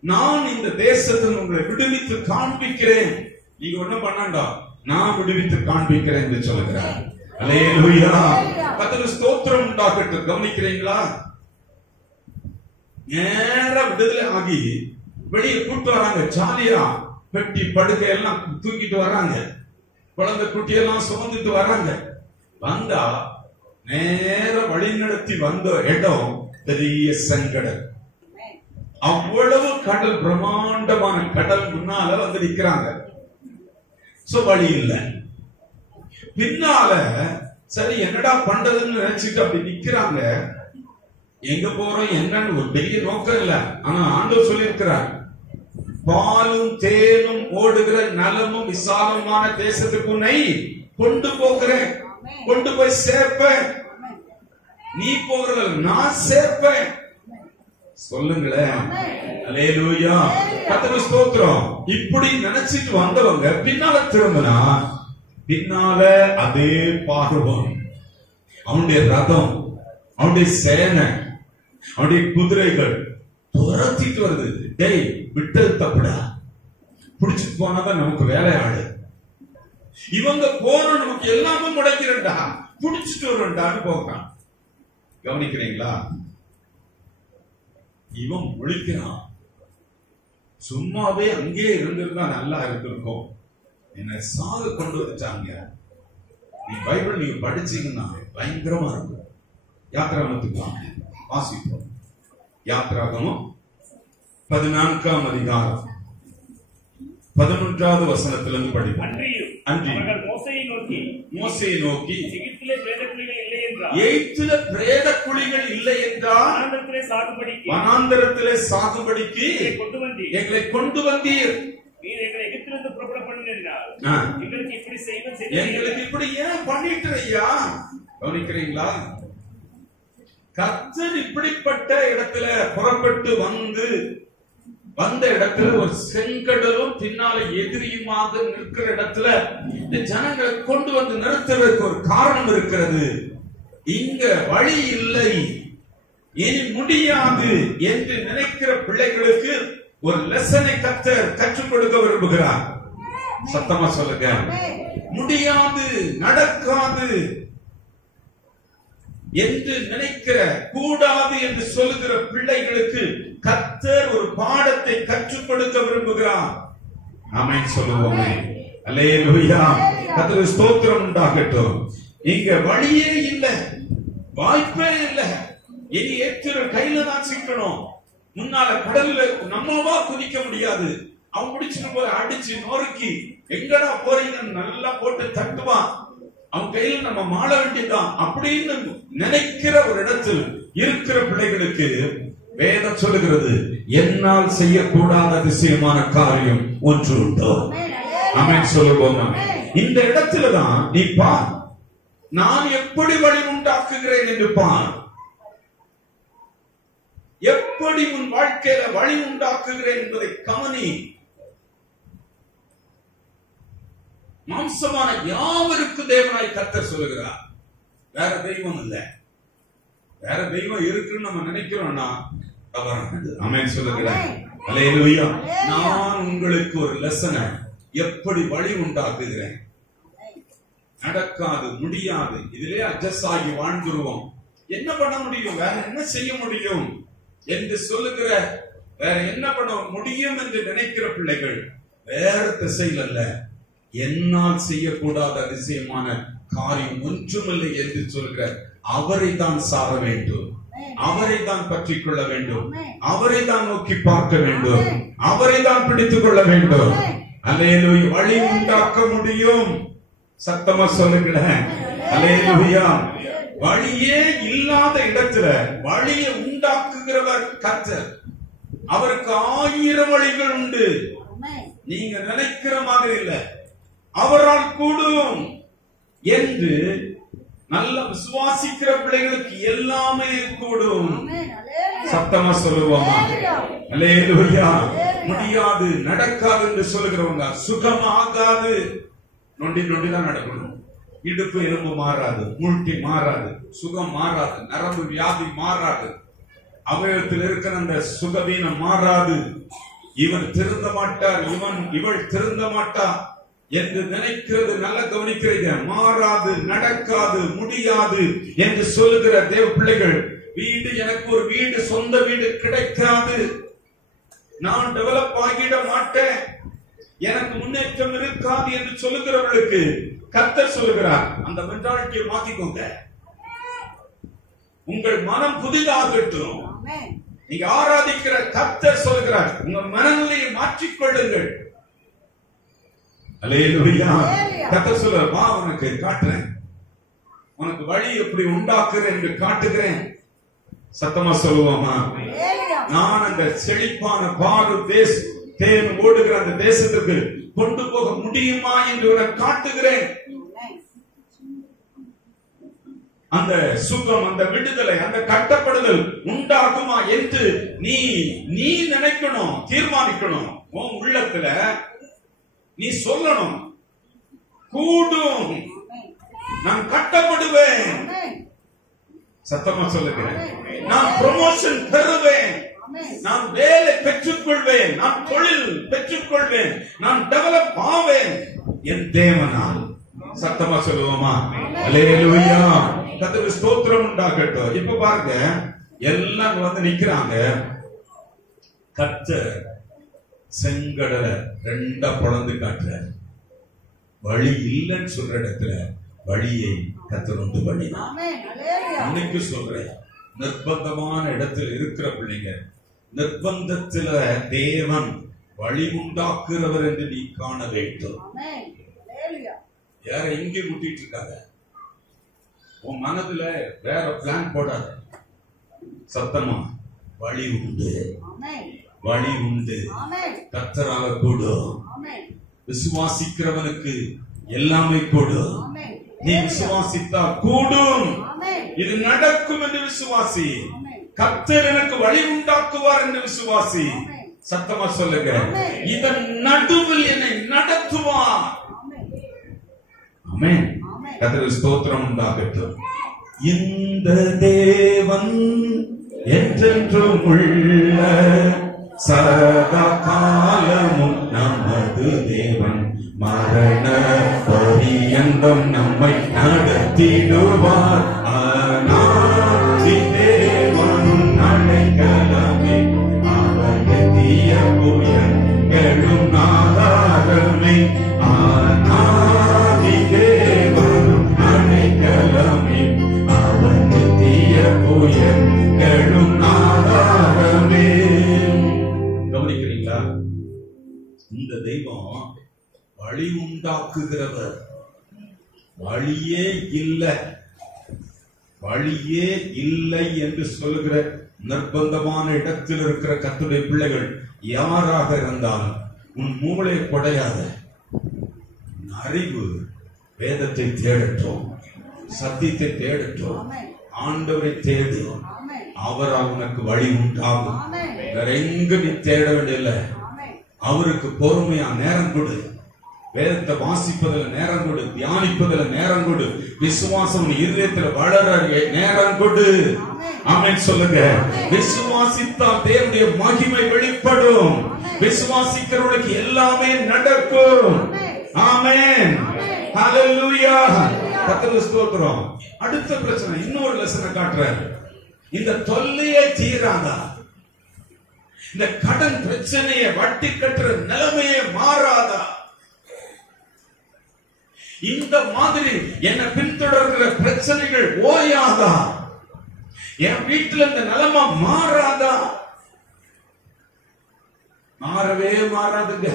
நான் இந்த தேசத்தில் உங்களை விடுவித்து காண்பிக்கிறேன். நீங்க ஒண்ணு பண்ணாண்டா, நான் விடுவித்து காண்பிக்கிறேன் என்று சொல்லுகிறார். அல்லேலூயா, கர்த்தருக்கு ஸ்தோத்திரம் உண்டாகட்டும். கவனிக்கிறீங்களா? நேர விடுதலை ஆகி வெளியே கூட்டு வராங்க. ஜாலியா பெட்டி படுக்கை எல்லாம் தூக்கிட்டு வராங்க, குழந்தை குட்டியெல்லாம் சுமந்துட்டு வராங்க. வந்தா நேர வழி நடத்தி வந்த இடம் பெரிய செங்கடல். அவ்வளவு கடல், பிரம்மாண்டமான கடல் முன்னால வந்து நிக்கிறாங்க. சோ வழி இல்ல. பின்னால சரி என்னடா பண்றதுன்னு நினைச்சிட்டு அப்படி நிக்கிறாங்க. எங்க போறோம் என்னன்னு ஒரு பெரிய நோக்கம் இல்ல. ஆனா ஆண்டவர் சொல்லி இருக்கிறார், பாலும் தேனும் ஓடுகிற நலமும் விசாலமான தேசத்துக்கு உன்னை கொண்டு போகிறேன், கொண்டு போய் சேர்ப்பேன். நீ போகிறத நான் சேர்ப்பேன். சொல்லுங்களேன். அல்லேலூயா. கர்த்தருக்கு ஸ்தோத்திரம். இப்படி நினைச்சிட்டு வந்தவங்க பின்னால திரும்பினா பின்னால அதே பார்வோன், அவனுடைய ரதம், அவனுடைய சேனை, அவனுடைய குதிரைகள் துரத்திட்டு வருது. டேய் விட்டது தப்புடா, பிடிச்சிட்டு போனாதான் நமக்கு வேலையாடு. இவங்க போன நமக்கு எல்லாமே முடைக்கிறண்டா, பிடிச்சிட்டு வருண்டான்னு போகிறான். கவனிக்கிறீங்களா? இவன் முழிக்கிறான். சும்மாவே அங்கே இருந்திருந்தா நல்லா இருந்திருக்கும், என்ன சாக கொண்டு வந்துட்டாங்க. நீ பைபிள் நீங்க படிச்சீங்கன்னா பயங்கரமா இருக்கும். யாத்திராகமத்துக்கு வாசிப்போம். யாத்திராகமம் 14ஆம் அதிகாரம் 11வது வசனத்திலிருந்து படிப்போம். அவர்கள் மோசேயை நோக்கி எகிப்திலே பிரேத குழிகள் இல்லை என்றால் வனாந்தரத்திலே சாகுபடிக்கு எங்களை கொண்டு வந்தீர். எங்களுக்கு இப்படி ஏன் பண்ணிட்டு ஐயா? கவனிக்கிறீங்களா? கர்த்தர் இப்படிப்பட்ட இடத்துல புறப்பட்டு வந்த இடத்துல ஒரு செங்கடலும் பின்னால எதிரியுமாக நிற்கிற இடத்துல இந்த ஜனங்களை கொண்டு வந்து நிறுத்துவதற்கு ஒரு காரணம் இருக்கிறது. இங்க வழி இல்லை, இனி முடியாது என்று நினைக்கிற பிள்ளைகளுக்கு ஒரு லெசனை கர்த்தர் கற்றுக் கொடுக்க விரும்புகிறார். சத்தமா சொல்லுங்க. முடியாது, நடக்காது என்று நினைக்கிற, கூடாது என்று சொல்லுகிற பிள்ளைகளுக்கு கர்த்தர் ஒரு பாடத்தை கற்றுக் கொடுக்க விரும்புகிறார். ஆமென் சொல்லுவோமே. அல்லேலூயா. கர்த்தருக்கு ஸ்தோத்திரம் உண்டாகட்டும். இங்க வழியே இல்லை, வாய்ப்பே இல்லை. இனி ஏற்ற கையில தான் சிக்கணும். முன்னால கடல்ல நம்மவா குதிக்க முடியாது. அவன் பிடிச்சிட்டு போய் அடிச்சு நொறுக்கி எங்கடா போறீங்கன்னு நல்லா போட்டு தட்டுவான். அவன் கையில நம்ம மாள வேண்டியதான் அப்படின்னு நினைக்கிற ஒரு இடத்தில் இருக்கிற பிள்ளைகளுக்கு வேதம் சொல்லுகிறது, என்னால் செய்யக்கூடாத அதிசயமான காரியம் ஒன்று உண்டோ. ஆமென் சொல்லுவோம். இந்த இடத்துலதான் நீ பார், நான் எப்படி வழி உண்டாக்குகிறேன் என்று பார். எப்படி உன் வாழ்க்கையில வழி உண்டாக்குகிறேன் என்பதை கவனி. மாம்சமான யாவருக்கு தேவனாய் கர்த்தர் சொல்லுகிறார். வேற தெய்வம் இல்ல. வேற தெய்வம் இருக்குன்னு நம்ம நினைக்கிறோம்னா தவறானது. ஆமென் சொல்லுகிறேன். அல்லேலூயா. நான் உங்களுக்கு ஒரு லெசனை எப்படி வழி உண்டாக்குகிறேன். நடக்காது, முடியாது, இதிலே அட்ஜஸ்ட் ஆகி வாழ்ந்துருவோம். என்ன பண்ண முடியும், வேற என்ன செய்ய முடியும் என்று சொல்லுகிற, வேற என்ன பண்ண முடியும் என்று நினைக்கிற பிள்ளைகள் வேற திசையில் அல்ல, என்னால் செய்யக்கூடாத அதிசயமான காரியம் ஒன்றுமில்லை என்று சொல்கிற அவரை தான் சார வேண்டும், அவரை தான் பற்றிக் கொள்ள வேண்டும், அவரை தான் நோக்கி பார்க்க வேண்டும், அவரை தான் பிடித்துக் கொள்ள வேண்டும். அல்லேலூயா. வழி உண்டாக்க முடியும். சத்தமா சொல்லுகிறேன். அல்லேலூயா. வழியே இல்லாத இடத்துல வழியை உண்டாக்குகிறவர் கர்த்தர். அவருக்கு 1000 வழிகள் உண்டு. நீங்க நினைக்கிற மாதிரி இல்ல, அவரால் கூடும் என்று நல்ல விசுவாசிக்கிற பிள்ளைகளுக்கு எல்லாமே கூடும். சத்தமா சொல்லுவோமா? அல்லேலூயா. முடியாது, நடக்காது என்று சொல்லுகிறவங்க சுகமாகாது. நொண்டி நொண்டிதான் நடக்கணும். இடுப்பு எலும்பு மாறாது, முட்டி மாறாது, சுகம் மாறாது, நரம்பு வியாதி மாறாது, அவயத்தில் இருக்கிற அந்த சுகவீனம் மாறாது. இவன் திருந்த மாட்டார், இவள் திருந்த மாட்டார் என்று நினைக்கிறது நல்ல கவனிக்கிறீங்க. மாறாது, நடக்காது, முடியாது என்று சொல்லுகிற தேவ பிள்ளைகள், வீடு, எனக்கு ஒரு வீடு, சொந்த வீடு கிடைக்காது, நான் டெவலப் ஆகிட மாட்டேன், எனக்கு முன்னேற்றம் இருக்காது என்று சொல்லுகிறவர்களுக்கு கர்த்தர் சொல்லுகிறார், அந்த மென்டாலிட்டியை மாத்திக்கோங்க. உங்கள் மனம் புதிதாகட்டும். நீங்க ஆராதிக்கிற கர்த்தர் சொல்லுகிறார், உங்க மனநிலையை மாற்றிக்கொள்ளுங்கள். அல்லேலூயா. கர்த்தர் சொல்றார், வா உனக்கு காட்டுறேன், உனக்கு வழி எப்படி உண்டாக்குறேன் என்று காட்டுகிறேன். சத்தமா சொல்லுவோமா? நான் அந்த செழிப்பான பாரு தேன் ஓடுகிற அந்த தேசத்துக்கு கொண்டு போக முடியுமா என்று காட்டுகிறேன். அந்த சுகம், அந்த விடுதலை, அந்த கட்டப்படுதல் உண்டாகுமா என்று நீ நினைக்கணும், தீர்மானிக்கணும். உன் உள்ளத்துல நீ சொல்லணும், கூடும், நான் கட்டப்படுவேன். சத்தமா சொல்லுங்க, நான் ப்ரமோஷன் பெறுவேன், நான் வேலை பெற்றுக்கொள்வேன், நான் தொழில் பெற்றுக்கொள்வேன், நான் டெவலப் ஆவேன் என் தேவனால். சத்தமா சொல்லுவோமா? அல்லேலூயா. கர்த்தருக்கு ஸ்தோத்திரம் உண்டாகட்டும். இப்ப பாருங்க, எல்லாம் வந்து நிக்கிறாங்க. கர்த்தர் செங்கடலை ரெண்டா பொளந்து காட்டுறார். வழி இல்லைன்னு சொல்ற இடத்துல வழியை கர்த்தர் உண்டு பண்ணினார். இன்னைக்கு சொல்றேன், நிர்பந்தமான இடத்துல இருக்கிற பிள்ளைங்க, நிர்பந்தத்துல தேவன் வழி உண்டாக்குறவர் என்று நீ காண வேண்டும். யார எங்க கூட்டிட்டு இருக்காங்க? உன் மனதுல வேற பிளான் போடாத. சத்தமா வழி உண்டு, வழி உண்டு, கர்த்தராக கூடும். விசுவாசிக்கிறவனுக்கு எல்லாமே கூடும். நீ விசுவாசித்தா கூடும், இது நடக்கும் என்று விசுவாசி. கர்த்தர் எனக்கு வழி உண்டாக்குவார் என்று விசுவாசி. சத்தமா சொல்லுங்க, இதன் நடுவில் என்னை நடத்துவார். ஆமென். கர்த்தருக்கு ஸ்தோத்திரம் உண்டாகட்டும். இந்த தேவன் என்றென்றும் உள்ள சதா காலமும் நமது தேவன், மரண பரியந்தம் நம்மை நடத்திடுவார். அநாதி தேவனும் அடைக்கலமே, அவர் நித்திய புயங்களும் ஆதாரமே. அநாதி தேவனும் அடைக்கலமே, அவர் நித்திய புயங்களும் ஆதாரமே. கவனிக்கிறீங்களா? இந்த தெய்வம் வழி உண்டாக்குகிறவர். வழியே இல்லை, வழியே இல்லை என்று சொல்லுகிற நிர்பந்தமான இடத்தில் இருக்கிற கர்த்தருடைய பிள்ளைகள் யாராக இருந்தாலும் உன் மூளை கொடையாத அறிவு வேதத்தை தேடட்டும், சத்தியத்தை தேடட்டும், ஆண்டவரை தேடு, அவரால் உனக்கு வழி உண்டாகும். வேற எங்க நீ தேட வேண்டியதில்லை. அவருக்கு பொறுமையா நேரம் கொடு, வேதத்தை வாசிப்பதில் நேரம் கொடு, தியானிப்பதில் நேரம் கொடு, விசுவாசம் இருதயத்தில் வளர நேரம் கொடு. ஆமென் சொல்லுங்க. விசுவாசித்தால் தேவனுடைய மகிமை வெளிப்படும். விசுவாசிக்கிறவர்களுக்கு எல்லாமே நடக்கும். ஆமென். ஹல்லேலூயா. கர்த்தருக்கு ஸ்தோத்திரம். அடுத்த பிரச்சனை, இன்னொரு லெசனை காட்டுறாரு. இந்த தொல்லையே தீராதா? இந்த கடன் பிரச்சனையை, வட்டி கட்டுற நிலைமையே மாறாதா? இந்த மாதிரி என்ன பின்தொடர்கிற பிரச்சனைகள் ஓயாதா? என் வீட்டுல இந்த நிலைமை மாறாதா? மாறவே மாறாதுங்க,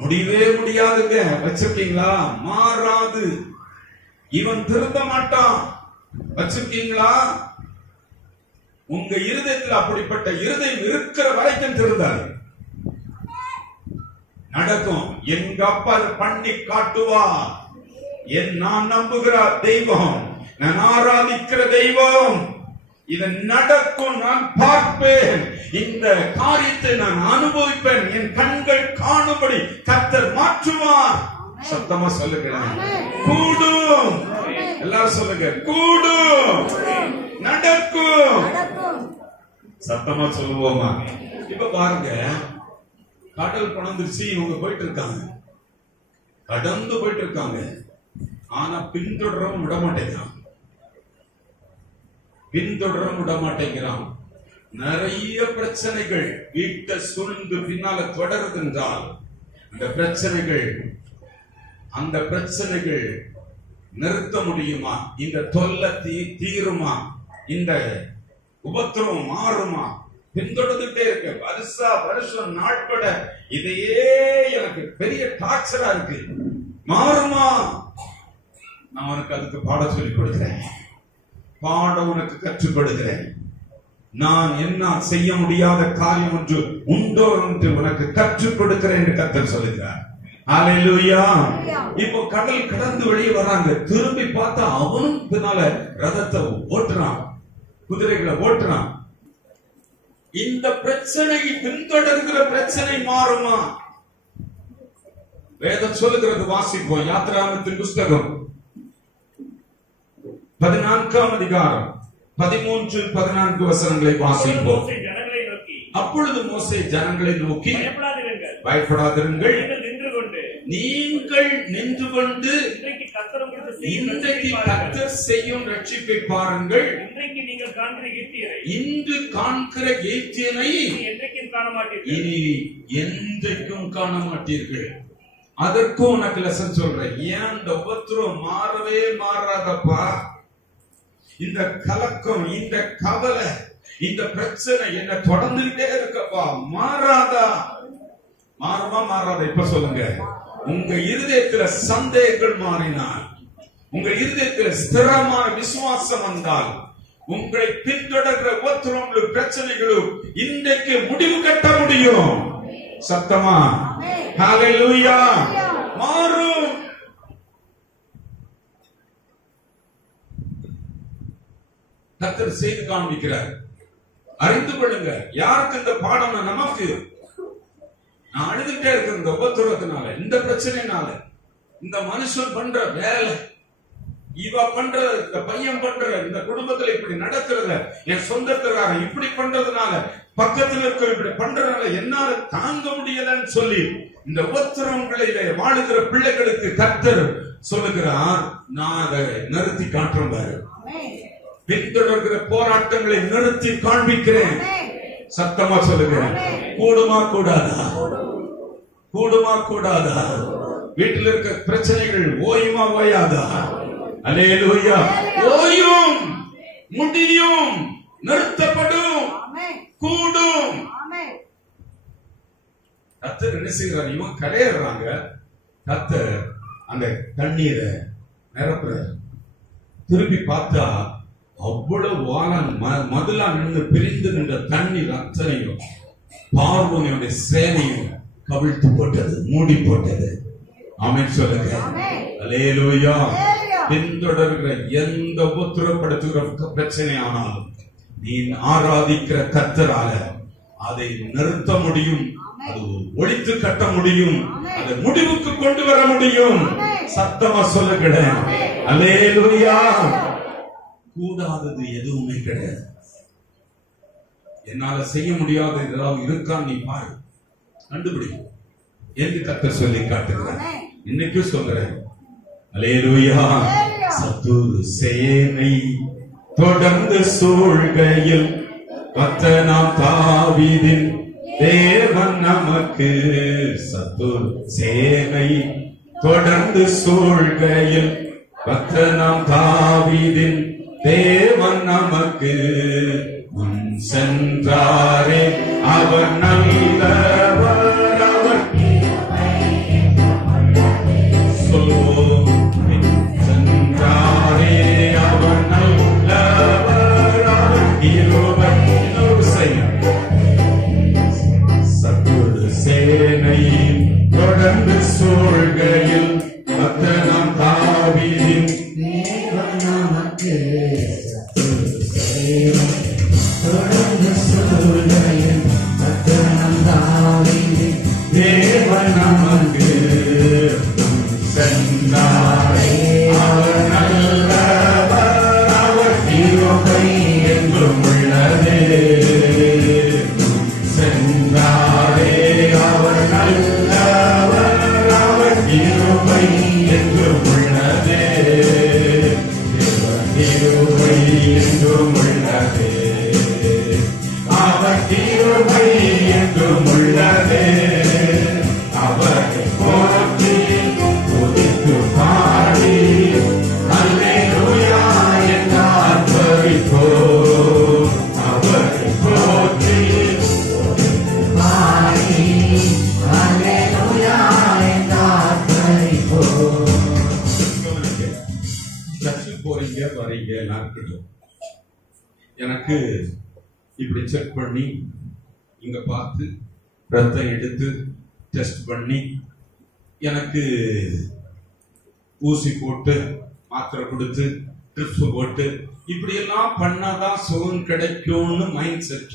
முடியவே முடியாதுங்க. வச்சிருக்கீங்களா? மாறாது. இவன் திருந்த மாட்டான். வச்சிருக்கீங்களா? உங்க இருதயத்தில் அப்படிப்பட்ட இருதயம் இருக்கிற வரைக்கும் திருந்தாது. நடக்கும். எங்க அப்பா பண்ணி காட்டுவா. நான் நம்புகிற தெய்வம், நான் ஆராதிக்கிற தெய்வம், இது நடக்கும். நான் பார்ப்பேன், இந்த காரியத்தை நான் அனுபவிப்பேன். என் கண்கள் காணும்படி கர்த்தர் மாற்றுவார். சத்தமா சொல்லுகிறேன், கூடும். எல்லாரும் சொல்லுங்க, கூடும், நடக்கும். சத்தமா சொல்லுவோமா? இப்ப பாருங்க, கடல் பணந்துருச்சு, இவங்க போயிட்டு இருக்காங்க, கடந்து போயிட்டு இருக்காங்க. ஆனா பின்தொடரவும் விட மாட்டேங்கிறான், பின்தொடரவும் விட மாட்டேங்கிறான். நிறைய பிரச்சனைகள் வீட்டை சூழ்ந்து பின்னால தொடருது என்றால் அந்த பிரச்சனைகள் நிறுத்த முடியுமா? இந்த தொல்லை தீருமா? இந்த உபத்திரம் மாறுமா? பின்தொடர்ந்துட்டே இருக்கு. வருஷம் நாட்பட இதையே எனக்கு பெரிய டார்ச்சரா இருக்கு. மாறுமா? நான் உனக்கு அதுக்கு பாடம் சொல்லிக் கொடுக்கிறேன், பாடம் உனக்கு கற்றுக் கொடுக்கிறேன். நான் என்ன செய்ய முடியாத காரியம் ஒன்று உண்டோ என்று உனக்கு கற்றுக் கொடுக்கிறேன் என்று கர்த்தர் சொல்லுகிறார். ஹalleluya. இப்போ கடல் கடந்து வெளியே வராங்க. திரும்பி பார்த்தா அவனும் பின்னால ரதத்தை ஓட்டுறான், குதிரைகளை ஓட்டுறான். இந்த பிரச்சனை பின்தொடர்கிற பிரச்சனை மாறுமா? வேதம் சொல்லுகிறது, வாசிப்போம். யாத்திராகமத்தின் புஸ்தகம் 14ஆம் அதிகாரம் 13-14 வசனங்களை வாசிப்போம். அப்பொழுது மோசே ஜனங்களை நோக்கி, பயப்படாதிருங்கள், நீங்கள் நின்று கொண்டு இன்றைக்கு கர்த்தர் செய்யும் ரட்சிப்பை பாருங்கள். இன்று காண்கிற எகிப்தியனை இனி என்றைக்கும் காண மாட்டீர்கள். அதற்கும் உனக்கு லெசன் சொல்றேன். ஏன் இந்த உபத்திரம் மாறவே மாறாதப்பா? இந்த கலக்கம், இந்த கவலை, இந்த பிரச்சனை என்ன தொடர்ந்துகிட்டே இருக்கப்பா, மாறாதா? மாறுமா மாறாதா? இப்ப சொல்லுங்க. உங்க இருதயத்துல சந்தேகங்கள் மாறினால், உங்க இருதயத்துல ஸ்திரமான விசுவாசம் வந்தால், உங்களை பின்தொடர்கிற உபத்திரங்களும் பிரச்சனைகளும் இன்றைக்கு முடிவு கட்ட முடியும். சத்தமா ஹalleluya. மாறும். கர்த்தர் செய்து காண்பிக்கிறார். அறிந்து கொள்ளுங்க. யாருக்கு இந்த பாடம்? நமக்கு. நான் அழுதுட்டே இருக்கிற இந்த உபத்திரத்தினால, இந்த பிரச்சனைனால, இந்த மனுஷன் பண்ற வேலை, இவ பண்ற, இந்த பையன் பண்ற, இந்த குடும்பத்துல இப்படி நடக்கிறத, என் சொந்தத்துக்காரன் இப்படி பண்றதுனால, பக்கத்துல இருக்கிற இப்படி பண்றதுனால என்னால தாங்க முடியலன்னு சொல்லி இந்த உபத்திரங்களிலே வாழுகிற பிள்ளைகளுக்கு கர்த்தர் சொல்லுகிறார், நான் அதை நிறுத்தி காட்டுறேன் பாரு. பின்தொடர்கிற போராட்டங்களை நிறுத்தி காண்பிக்கிறேன். சத்தமா சொல்லுகிறேன். கூடுமா கூடாதா? கூடுமா கூடாதா? வீட்டில் இருக்க பிரச்சனைகள் ஓயுமா ஓயாதா? அல்லேலூயா. ஓயும், முடியும், நிறுத்தப்படும், கூடும். கர்த்தர் என்ன செய்யறாரு? இவன் கரையறாங்க. கர்த்தர் அந்த தண்ணீரை நிரப்புறார். திருப்பி பார்த்தா அவ்வளவு வானம் மதுலா நின்று பிரிந்து நின்ற தண்ணீர் அத்தனையும் பார்வோனுடைய சேனையும் கவிழ்த்து போட்டது, மூடி போட்டது. ஆமென் சொல்லுங்க. அல்லேலூயா. பின்தொடர்கிற எந்த உபத்திரப்படுத்துகிற பிரச்சனை ஆனாலும் நீ ஆராதிக்கிற கர்த்தரால அதை நிறுத்த முடியும், அது ஒழித்து கட்ட முடியும், அதை முடிவுக்கு கொண்டு வர முடியும். சத்தமா சொல்லுகிறேன். அல்லேலூயா. கூடாதது எதுவுமே கிடையாது. என்னால செய்ய முடியாத ஏதாவது இருக்கான்னு நீ பாரு, கண்டுபிடி என்று கர்த்தர் சொல்லி காட்டுகிறார். இன்னைக்கு சொல்றேன். அல்லேலூயா. சத்துரு சேனை தொடர்ந்து சூழ்கையில் கர்த்தனாம் தாவீதின் தேவன் நமக்கு. சத்துரு சேனை தொடர்ந்து சூழ்கையில் கர்த்தனாம் தாவீதின் தேவன் நமக்கு. முன் சென்றாரே அவர் நல்லவர், அவர் சென்றாரே அவர் நல்லவர், அவர் கிருபை. சத்துரு சேனை தொடர்ந்து சூழ்கையில் கர்த்தனாம் தாவீதின் தேவன் நமக்கு. தொடர்ந்து சூழ்கையில் கர்த்தனாம் தாவீதின் தேவன் நமக்கு. சென்றாரே அவர் நல்லவர், அவர் கிருபை என்றும் உள்ளதே. சென்றாரே அவர் நல்லவர், அவர் கிருபை என்றும் உள்ளதே. கிருபை என்றும் உள்ளதே. அவர் கிருபை என்றும் உள்ளதே. அவரை போற்றி துதித்து பாடி அல்லேலூயா என்று ஆர்ப்பரிப்போம். அவரை போற்றி பாடி அல்லேலூயா என்று ஆர்ப்பரிப்போம். சர்ச்சுக்கு போறீங்க வரீங்க எல்லாம் இருக்கட்டும். எனக்கு இப்படி செக் பண்ணி இங்க பார்த்து ரத்தம் எடுத்து டெஸ்ட் பண்ணி எனக்கு ஊசி போட்டு மாத்திரை கொடுத்து ட்ரிப்ஸ் போட்டு இப்படி எல்லாம் பண்ணாதான் சுகம் கிடைக்கும்னு மைண்ட் செட்.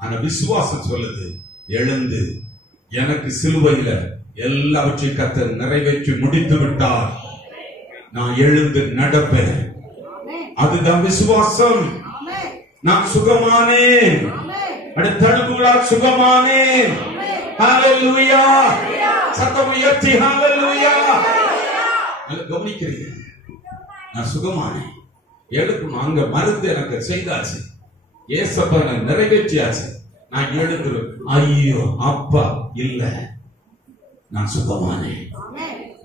ஆனா விசுவாசம் சொல்லுது, எழுந்து எனக்கு சிலுவையில எல்லாவற்றையும் கர்த்தர் நிறைவேற்றி முடித்து விட்டார், நான் எழுந்து நடப்பேன். அதுதான் விசுவாசம். நான் சுகமானேன், தழும்புகளால் சுகமானேன். ஹல்லேலூயா. சத்தம் உயர்த்தி ஹல்லேலூயா. கவனிக்கிறீங்க, நான் சுகமானேன். எழுக்கணும், அங்க மருந்து எனக்கு செய்தாச்சு, ஏசப்பா நிறைவேற்றியாச்சு. நான் எழுந்து ஐயோ அப்பா இல்ல, நான் சுகமானேன்.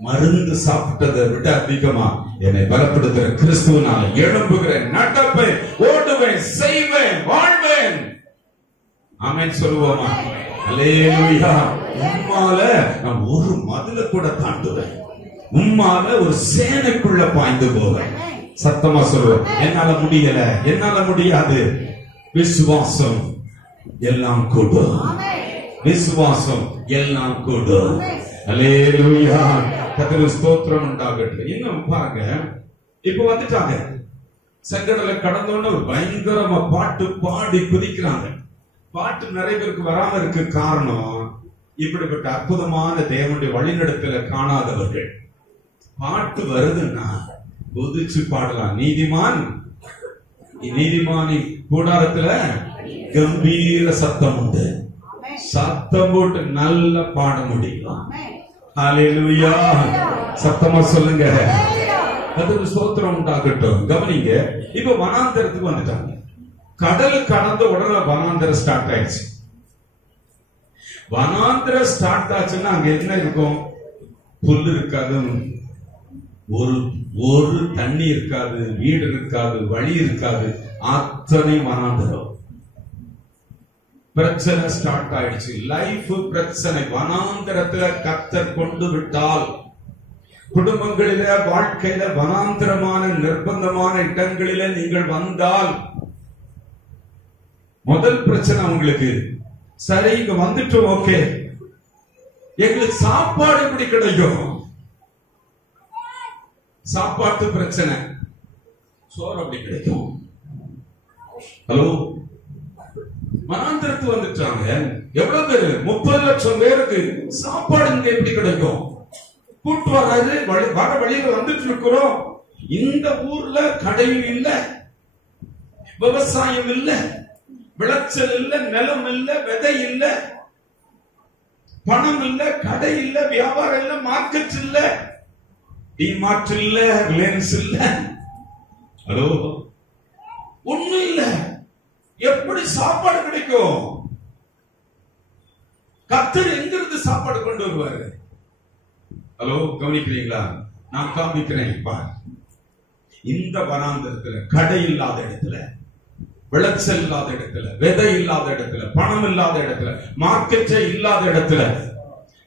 மருந்து சாப்பிட்டதை விட அதிகமா என்னை பலப்படுத்துற கிறிஸ்துவனால எழும்புகிறேன், நடப்பேன், ஓடுவேன், செய்வேன், வாழ்வேன். ஆமென் சொல்லுவோமா? அல்லேலூயா. உம்மால நான் ஒரு மதில கூட தாண்டுவேன், உம்மால ஒரு சேனைக்குள்ள பாய்ந்து போவேன். சத்தமா சொல்லுவேன், என்னால முடியல, என்னால முடியாது. விசுவாசம் எல்லாம் கூடும், விசுவாசம் எல்லாம் கூடும். அல்லேலூயா. கர்த்தருக்கு ஸ்தோத்திரம் உண்டாகட்டும். இன்னும் பாருங்க, இப்ப வந்துட்டாங்க, செங்கடலை கடந்தோன்னு ஒரு பயங்கரமா பாட்டு பாடி குதிக்கிறாங்க. பாட்டு நிறைய பேருக்கு வராம இருக்கு காரணம், இப்படிப்பட்ட அற்புதமான தேவனுடைய வழிநடத்தல காணாதவர்கள். பாட்டு வருதுன்னா குதிச்சு பாடலாம். நீதிமானி கூடாரத்துல கம்பீர சத்தம் உண்டு, சத்தம் போட்டு நல்ல பாட முடியும். ஹல்லேலூயா. சத்தமா சொல்லுங்க. அதுக்கு ஸ்தோத்திரம் உண்டாகட்டும். கவனிங்க, இப்ப வனாந்தரத்துக்கு வந்துட்டாங்க. கடல் கடந்த உடனே வனாந்தரம் ஸ்டார்ட் ஆயிடுச்சு. வனாந்தரம் ஸ்டார்ட் ஆச்சுன்னா அங்க என்ன இருக்கும்? புல் இருக்காது, ஒரு தண்ணி இருக்காது, வீடு இருக்காது, வழி இருக்காது, அத்தனை வனாந்தரம். பிரச்சனை ஸ்டார்ட் ஆயிடுச்சு. லைஃப் பிரச்சனை. வனாந்தரத்துல கர்த்தர் கொண்டு விட்டால், குடும்பங்களில வாழ்க்கையில வனாந்தரமான நிர்பந்தமான இடங்களில நீங்கள் வந்தால், முதல் பிரச்சனை உங்களுக்கு, சரி இங்க வந்துட்டோம், ஓகே, எங்களுக்கு சாப்பாடு எப்படி கிடைக்கும்? சாப்பாட்டு பிரச்சனை. சோறு எப்படி கிடைக்கும்? ஹலோ, வனாந்தரத்துக்கு வந்துட்டாங்க. எவ்வளவு பேரு? 30 லட்சம் பேருக்கு சாப்பாடு இங்க எப்படி கிடைக்கும்? கூட்டு வராது, வர வழியில வந்துட்டு இருக்கிறோம். இந்த ஊர்ல கடையும் இல்ல, விவசாயம் இல்ல, விளைச்சல் இல்ல, நிலம் இல்ல, விதை இல்ல, பணம் இல்ல, கடை இல்ல, வியாபாரம் இல்ல, மார்க்கெட் இல்ல, டிமார்ட் இல்ல, ரிலையன்ஸ் இல்ல, ஹலோ, ஒண்ணும் இல்ல. எப்படி சாப்பாடு கிடைக்கும்? கர்த்தர் எங்கிருந்து சாப்பாடு கொண்டு வருவாரு? ஹலோ, கவனிக்கிறீங்களா? நான் காமிக்கிறேன். பார், இந்த வனாந்தரத்துல, கடை இல்லாத இடத்துல, விளைச்சல் இல்லாத இடத்துல, விதை இல்லாத இடத்துல, பணம் இல்லாத இடத்துல, மார்க்கெட் இல்லாத இடத்துல,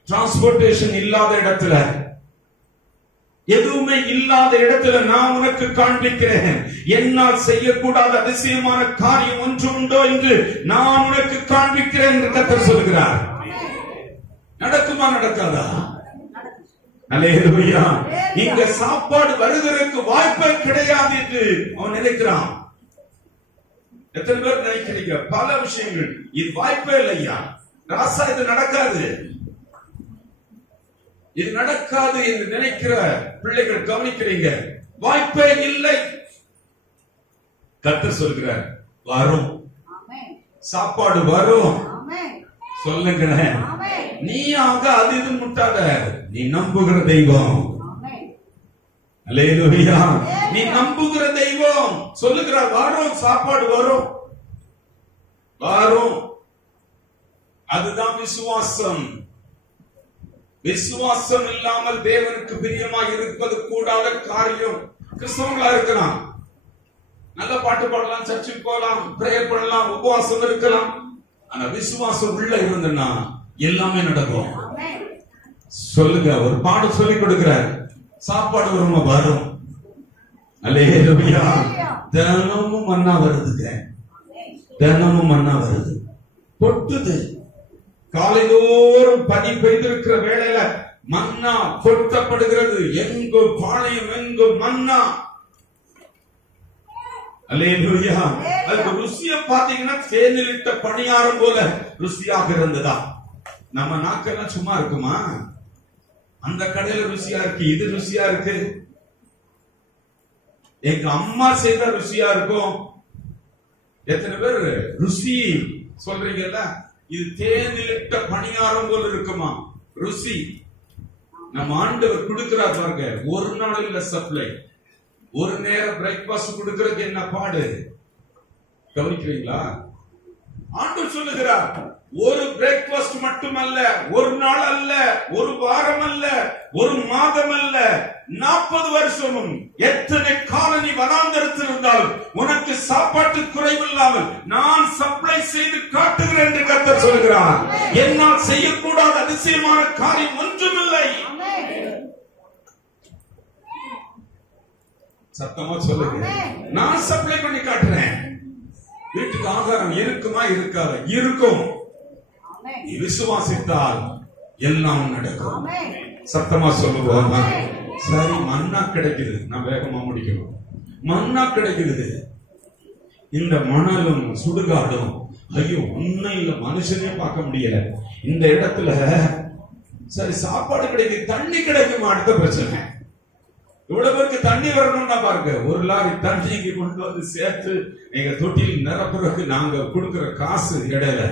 டிரான்ஸ்போர்டேஷன் இல்லாத இடத்துல, எதுவுமே இல்லாத இடத்துல நான் உனக்கு காண்பிக்கிறேன். என்னால் செய்யக்கூடாத அதிசயமான காரியம் ஒன்று உண்டோ என்று நான் உனக்கு காண்பிக்கிறேன் என்று கர்த்தர் சொல்கிறார். நடக்குமா நடக்காதா? அல்லேலூயா. இங்க சாப்பாடு வருவதற்கு வாய்ப்பே கிடையாது என்று அவன் நினைக்கிறான். எத்தனை பேர் நினைக்கிறீங்க? பல விஷயங்கள் இது வாய்ப்பே இல்லையா, ராசா, இது நடக்காது, இது நடக்காது என்று நினைக்கிற பிள்ளைகள் கவனிக்கிறீங்க. வாய்ப்பே இல்லை. கர்த்தர் சொல்கிறார், வரும், சாப்பாடு வரும். சொல்லுங்க, நீ ஆக அது இது முட்டாத, நீ நம்புகிற தெய்வம். அல்லேலூயா. நீ நம்புகிற தெய்வம் சொல்லுகிறார், வரும், சாப்பாடு வரும், வரும். அதுதான் விசுவாசம். விசுவாசம் இல்லாமல் தேவனுக்கு பிரியமாய் இருப்பது கூடாத காரியம். கிறிஸ்தவங்களா இருக்கலாம், நல்ல பாட்டு பாடலாம், சர்ச்சுக்கு போகலாம், பிரேயர் பண்ணலாம், உபவாசம் இருக்கலாம். ஆனா விசுவாசம் உள்ள இருந்தனா எல்லாமே நடக்கும். சொல்லுங்க, ஒரு பாடம் சொல்லி கொடுக்கிறார், சாப்பாடு வருமா? வரும். அல்லேலூயா. தினமும் மன்னா வருதுங்க, தினமும் மன்னா வருது, கொட்டுது. காலைதோறும் பனி பெய்திருக்கிற வேளையில மன்னா பொருத்தப்படுகிறது. எங்கு பாளையம் எங்கு மன்னா. அல்லேலூயா. அதுக்கு ருசிய பாத்தீங்கன்னா தேனிலிட்ட பணியாரம் போல ருசியாக இருந்ததா? நம்ம நாக்கெல்லாம் சும்மா இருக்குமா? அந்த கடையில ருசியா இருக்கு, இது ருசியா இருக்கு. எங்க அம்மா செய்த ருசியா இருக்கும். எத்தனை பேர் ருசி சொல்றீங்கல்ல? இது தேனிலிட்ட பணியாரம் போல இருக்குமா ருசி? நம்ம ஆண்டவர் கொடுக்கிறார் பாருங்க. ஒரு நாள் இல்ல சப்ளை. ஒரு நேரம் பிரேக்பாஸ்ட் கொடுக்கறதுக்கு என்ன பாடு கவனிக்கிறீங்களா? ஆண்டவர் சொல்லுகிறார், ஒரு பிரேக்பாஸ்ட் மட்டுமல்ல, ஒரு நாள் அல்ல, ஒரு வாரம் அல்ல, ஒரு மாதம் அல்ல, 40 வருஷமும் எத்தனை காலம் நீ வனாந்தரத்தில் இருந்தால் உனக்கு சாப்பாட்டு குறைவில்லாமல் நான் சப்ளை செய்து காட்டுகிறேன் என்று கர்த்தர் சொல்கிறார். என்னால் செய்யக்கூடாத அதிசயமான காரியம் ஒன்றுமில்லை. சத்தமா சொல்லுங்க. நான் சப்ளை பண்ணி காட்டுறேன். வீட்டுக்கு ஆகாரம் இருக்குமா இருக்காத? இருக்கும். விசுவாசித்தால் எல்லாம் நடக்கும். சத்தமா சொல்லுவோம். சரி, மன்னா கிடைக்குது. நான் வேகமா முடிக்கணும். மன்னா கிடைக்குது. இந்த மணலும் சுடுகாடும் ஐயோ உண்மையில மனுஷனே பார்க்க முடியல. இந்த இடத்துல சரி சாப்பாடு கிடைக்கும், தண்ணி கிடைக்குமா? அடுத்த பிரச்சனை. இவ்வளவு பேருக்கு தண்ணி வரணும்னா பாருங்க, ஒரு லாரி தண்ணி கொண்டு வந்து சேர்த்து எங்க தொட்டியில் நிரப்புறதுக்கு நாங்க கொடுக்கிற காசு இடையில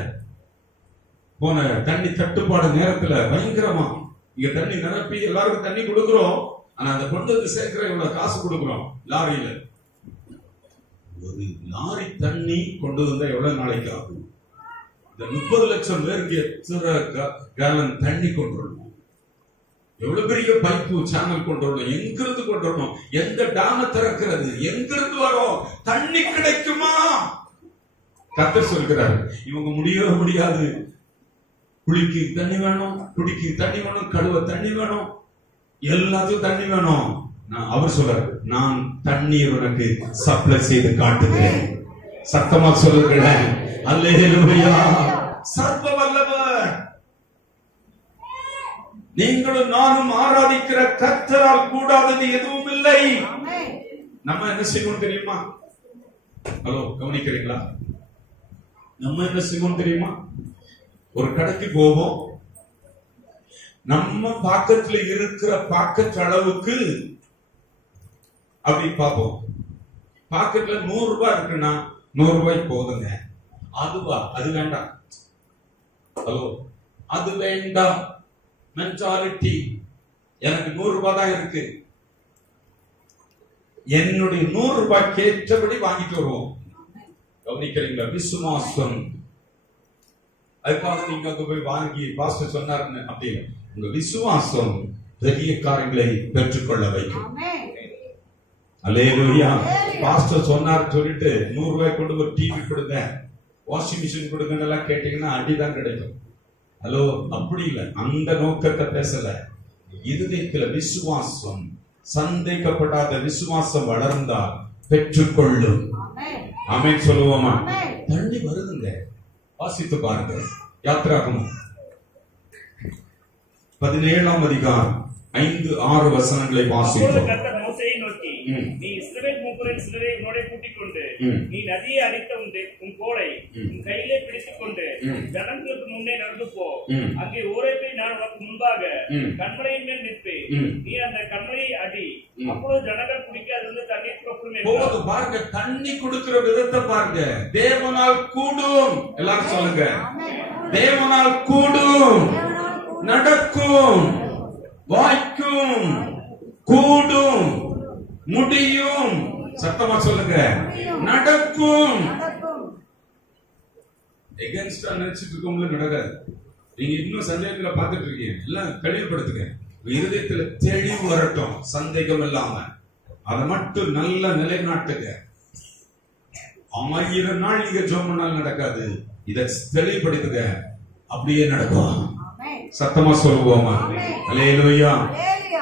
போன தண்ணி தட்டுப்பாடு நேரத்துல பயங்கரமா இங்க தண்ணி நிரப்பி எல்லாருக்கும் தண்ணி கொடுக்கிறோம். ஆனா அந்த கொண்டு வந்து சேர்க்கிற இவ்வளவு காசு கொடுக்கிறோம் லாரியில. ஒரு லாரி தண்ணி கொண்டு வந்தா எவ்வளவு நாளைக்கு ஆகும்? இந்த 30 லட்சம் பேருக்கு எத்தனை கேலன் தண்ணி கொண்டு வரணும்? எவ்வளவு பெரிய பைப்பு சேனல் கொண்டு வரணும்? எங்கிருந்து கொண்டு வரணும்? எந்த டாம திறக்கிறது? எங்கிருந்து வரும்? தண்ணி கிடைக்குமா? கர்த்தர் சொல்கிறார், இவங்க முடியவே முடியாது. குளிக்கு தண்ணி வேணும், குடிக்கு தண்ணி வேணும், கழுவ தண்ணி வேணும், எல்லாத்துக்கும் தண்ணி வேணும். அவர் சொல்றாரு, நான் தண்ணீர் உனக்கு சப்ளை செய்து காட்டுகிறேன். சத்தமா சொல்லுகிறேன். அல்லேலூயா. சர்வ வல்லவர். நீங்களும் நானும் ஆராதிக்கிற கர்த்தரால் கூடாதது எதுவும் இல்லை. நம்ம என்ன செய்வோம் தெரியுமா? ஹலோ, கவனிக்கிறீங்களா? நம்ம என்ன செய்வோம் தெரியுமா? ஒரு கடைக்கு போவோம். நம்ம பாக்கெட்ல இருக்கிற பாக்கெட் அளவுக்கு அப்படி பார்ப்போம். பாக்கெட்ல 100 ரூபாய் இருக்குன்னா 100 ரூபாய் போதுங்க. அதுவா? அது வேண்டாம். ஹலோ, அது வேண்டாம். மென்டாலிட்டி. எனக்கு 100 ரூபாய் தான் இருக்கு, என்னுடைய 100 ரூபாய்க்கு ஏற்றபடி வாங்கிட்டு வருவோம். கவனிக்கிறீங்களா? விசுவாசம். அதுக்காக நீங்க அங்க போய் வாங்கி பாஸ்டர் சொன்னாருன்னு அப்படி உங்க விசுவாசம் பெரிய காரியங்களை பெற்றுக்கொள்ள வைக்கும். அல்லேலூயா. பாஸ்டர் சொன்னார் சொல்லிட்டு 100 ரூபாய் கொண்டு ஒரு டிவி கொடுங்க, வாஷிங் மிஷின் கொடுங்கன்னு எல்லாம் கேட்டீங்கன்னா அடிதான் கிடைக்கும். ஹலோ, அப்படி இல்லை. அந்த நோக்கத்தை பேசல. இருதயத்துல விசுவாசம், சந்தேகப்படாத விசுவாசம் வளர்ந்தால் பெற்றுக்கொள்ளும். ஆமென் சொல்லுவோமா? தண்ணி வருதுங்க. வாசித்து பாருங்க. யாத்திராகமம் 17ஆம் அதிகாரம் 5-6 வசனங்களை வாசிப்போம். மோசேயை நோக்கி, நீ இஸ்ரவேல் மூப்பரில் சிலரை உன்னோட கூட்டிக் கொண்டு நீ நதியை அடித்த உன் கோலை உன் கையிலே பிடித்துக் கொண்டு ஜனங்களுக்கு முன்னே நடந்து போ. அங்கே ஓரேபை நான் உனக்கு முன்பாக கண்மலையின் மேல் நிற்பேன். நீ அந்த கண்மலையை அடி. அப்பொழுது ஜனங்கள் குடிக்க அதிலிருந்து தண்ணீர் புறப்படும். பாருங்க, தண்ணி கொடுக்கிற விதத்தை பாருங்க. தேவனால் கூடும். எல்லாரும் சொல்லுங்க, தேவனால் கூடும், நடக்கும், வாய்க்கும், கூடும், முடியும். சத்தமா சொல்லுங்க, நடக்கும். எகென்ஸ்டா நினைச்சிட்டு இருக்கவங்கள நடக்காது. நீங்க இன்னும் சந்தேகங்களை பார்த்துட்டு இருக்கீங்க. எல்லாம் தெளிவுபடுத்துங்க. இருதயத்துல தெளிவு வரட்டும், சந்தேகம் இல்லாம அதை மட்டும் நல்ல நிலைநாட்டுங்க. 1000 நாள் நீங்க ஜெபம் பண்ணாலும் நடக்காது. இதை தெளிவுபடுத்துங்க, அப்படியே நடக்கும். சத்தமா சொல்லுவோமா? அல்லேலூயா.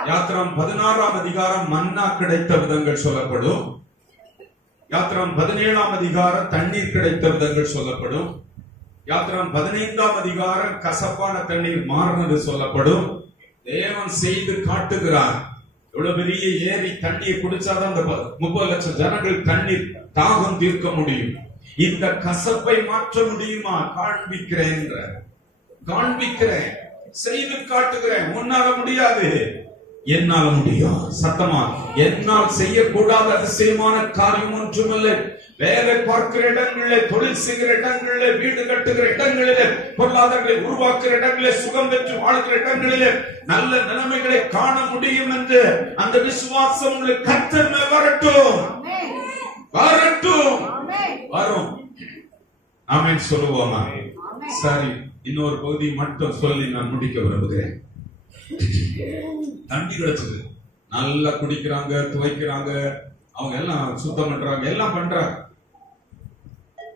யாத்திராம் 16ஆம் அதிகாரம் மன்னா கிடைத்த விதங்கள் சொல்லப்படும். யாத்திராம் 17ஆம் அதிகாரம் தண்ணீர் கிடைத்த விதங்கள் சொல்லப்படும். யாத்திராம் 15ஆம் அதிகாரம் கசப்பான தண்ணீர் மாறினது சொல்லப்படும். தேவன் செய்து காட்டுகிறார். எவ்வளவு பெரிய ஏரி தண்ணியை குடிச்சாதான் அந்த 30 லட்சம் ஜனங்கள் தண்ணீர் தாகம் தீர்க்க முடியும். இந்த கசப்பை மாற்ற முடியுமா? காண்பிக்கிறேன், காண்பிக்கிறேன், செய்து காட்டுகிறேன். உன்னால முடியாது, என்னால முடியும். சத்தமா, என்னால் செய்யக்கூடாத அதிசயமான காரியம் ஒன்றுமில்லை. வேலை பார்க்கிற இடங்களில், தொழில் செய்கிற இடங்களில், வீடு கட்டுகிற இடங்களில், பொருளாதாரங்களை உருவாக்குற இடங்களில், சுகம் பெற்று வாழ்கிற இடங்களில் நல்ல நிலைமைகளை காண முடியும் என்று அந்த விசுவாசம் உங்களுக்கு கர்த்தர் மேல் வரட்டும், வரட்டும், வரும். ஆமென் சொல்லுவோமா? சரி, இன்னொரு பகுதி மட்டும் சொல்லி நான் முடிக்க விரும்புகிறேன். தண்ணி கிடைச்சது, நல்லா குடிக்கிறாங்க, துவைக்கிறாங்க, அவங்க எல்லாம் சுத்தம் பண்றாங்க, எல்லாம் பண்றாங்க.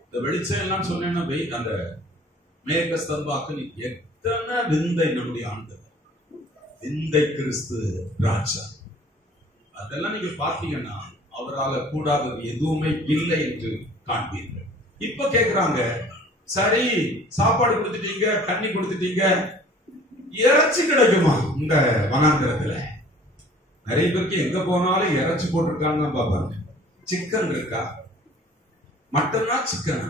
இந்த வெளிச்சம் எல்லாம் சொன்னேன்னா அந்த மேக ஸ்தம்பாக்கு எத்தனை விந்தை நம்முடைய ஆண்டவர், விந்தை கிறிஸ்து ராஜா. அதெல்லாம் நீங்க பாத்தீங்கன்னா அவரால் கூடாதது எதுவுமே இல்லை என்று காண்பீர்கள். இப்ப கேக்குறாங்க, சரி சாப்பாடு கொடுத்துட்டீங்க, தண்ணி கொடுத்துட்டீங்க, இறைச்சி கிடைக்குமா இந்த வனாந்திரத்துல? நிறைய பேருக்கு எங்க போனாலும் இறைச்சி போட்டிருக்காங்க பாப்பாங்க. சிக்கன் இருக்கா? மட்டனா சிக்கனா?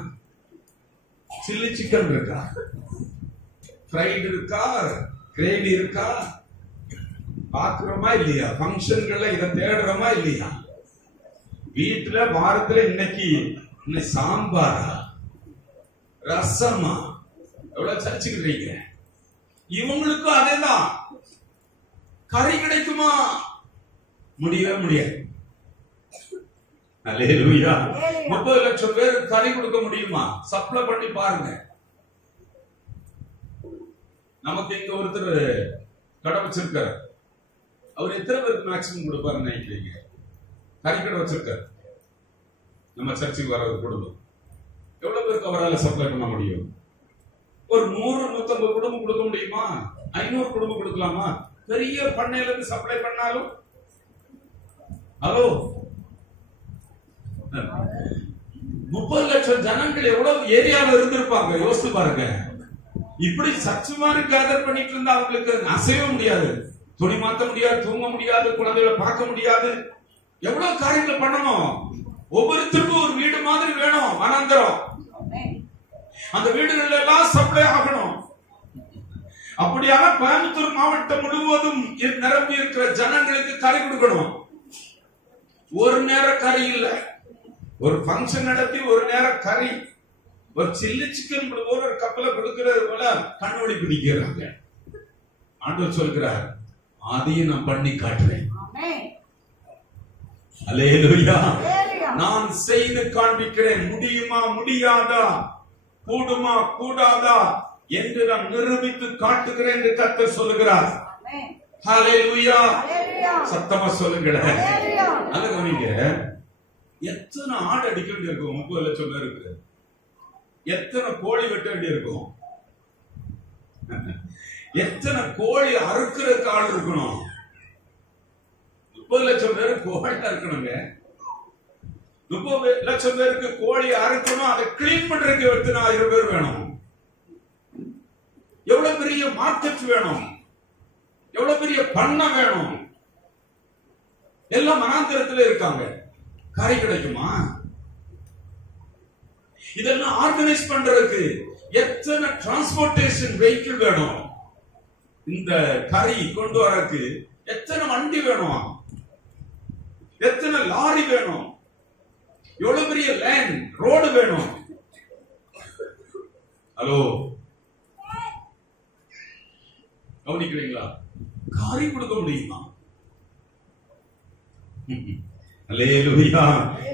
சில்லி சிக்கன் இருக்கா? ஃப்ரைடு இருக்கா? கிரேவி இருக்கா? பாக்குறோமா இல்லையா? பங்கன்கள்ல இதை தேடுறோமா இல்லையா? வீட்டுல வாரத்துல இன்னைக்கு சாம்பாரா, ரசமா, எவ்வளவு சர்ச்சுக்கிறீங்க? இவங்களுக்கும் அதேதான். கறி கிடைக்குமா? முடியவே முடியாது. அல்லேலூயா. 30 லட்சம் பேருக்கு கறி கொடுக்க முடியுமா? சப்ளை பண்ணி பாருங்க. நமக்கு இங்க ஒருத்தர் கடை வச்சிருக்காரு. அவர் எத்தனை பேருக்கு மேக்சிமம் கொடுப்பாருன்னு நினைக்கிறீங்க? கறி கடை வச்சிருக்காரு. நம்ம சர்ச்சுக்கு வர குடும்பம் எவ்வளவு பேருக்கு அவரால் சப்ளை பண்ண முடியும்? ஒரு 100-150 குடும்பம் கொடுக்க முடியுமா? 500 குடும்பம் கொடுக்கலாமா? பெரிய பண்ணையில இருந்து சப்ளை பண்ணாலும் ஹலோ 30 லட்சம் ஜனங்கள் எவ்வளவு ஏரியாவில் இருந்திருப்பாங்க, யோசித்து பாருங்க. இப்படி சர்ச்சு மாதிரி கேதர் பண்ணிட்டு இருந்தா அவங்களுக்கு அசைய முடியாது, துணி மாத்த முடியாது, தூங்க முடியாது, குழந்தைகளை பார்க்க முடியாது. எவ்வளவு காரியங்கள் பண்ணணும். ஒவ்வொருத்தருக்கும் ஒரு வீடு மாதிரி வேணும், வனாந்திரம். அந்த வீடுகள் எல்லாம் சப்ளை ஆகணும். அப்படியான கோயம்புத்தூர் மாவட்டம் முழுவதும் நிரம்பி இருக்கிற ஜனங்களுக்கு கறி கொடுக்கணும். ஒரு நேரம் கறி இல்ல, ஒரு பங்கன் நடத்தி ஒரு நேரம் கறி, ஒரு சில்லி சிக்கன் ஒரு கப்பல கொடுக்கிறது போல கண்ணுவழி பிடிக்கிறாங்க. ஆண்டவர் சொல்கிறார், அதையும் நான் பண்ணி காட்டுறேன். அல்லேலூயா. நான் செய்து காண்பிக்கிறேன். முடியுமா முடியாதா, கூடுமா கூடாதா என்று நான் நிரூபித்து காட்டுகிறேன் என்று கர்த்தர் சொல்லுகிறார். ஹல்லேலூயா. சத்தமா சொல்லுங்க. நல்ல கவனிங்க. எத்தனை ஆடு அடிக்க வேண்டி இருக்கும்? 30 லட்சம் பேருக்கு எத்தனை கோழி வெட்ட வேண்டி இருக்கும்? எத்தனை கோழி அறுக்கிறதுக்கு ஆள் இருக்கணும்? 30 லட்சம் பேருக்கு கோழி அறுக்கணுங்க. 30 லட்சம் பேருக்கு கோழி அறுக்கணும். அதை கிளீன் பண்றதுக்கு எத்தனை 1000 பேர் வேணும்? எவ்வளவு பெரிய மார்க்கெட் வேணும்? எவ்வளவு பெரிய பண்ணை வேணும்? எல்லாம் வனாந்திரத்துல இருக்காங்க. கறி கிடைக்குமா? இதெல்லாம் ஆர்கனைஸ் பண்றதுக்கு எத்தனை டிரான்ஸ்போர்டேஷன் வெஹிக்கிள் வேணும்? இந்த கறி கொண்டு வரக்கு எத்தனை வண்டி வேணும்? எத்தனை லாரி வேணும்? எவ்வளவு பெரிய லேன் ரோடு வேணும்? ஹலோ, கவனிக்கிறீங்களா? கறி கொடுக்க முடியுமா? அல்லேலூயா.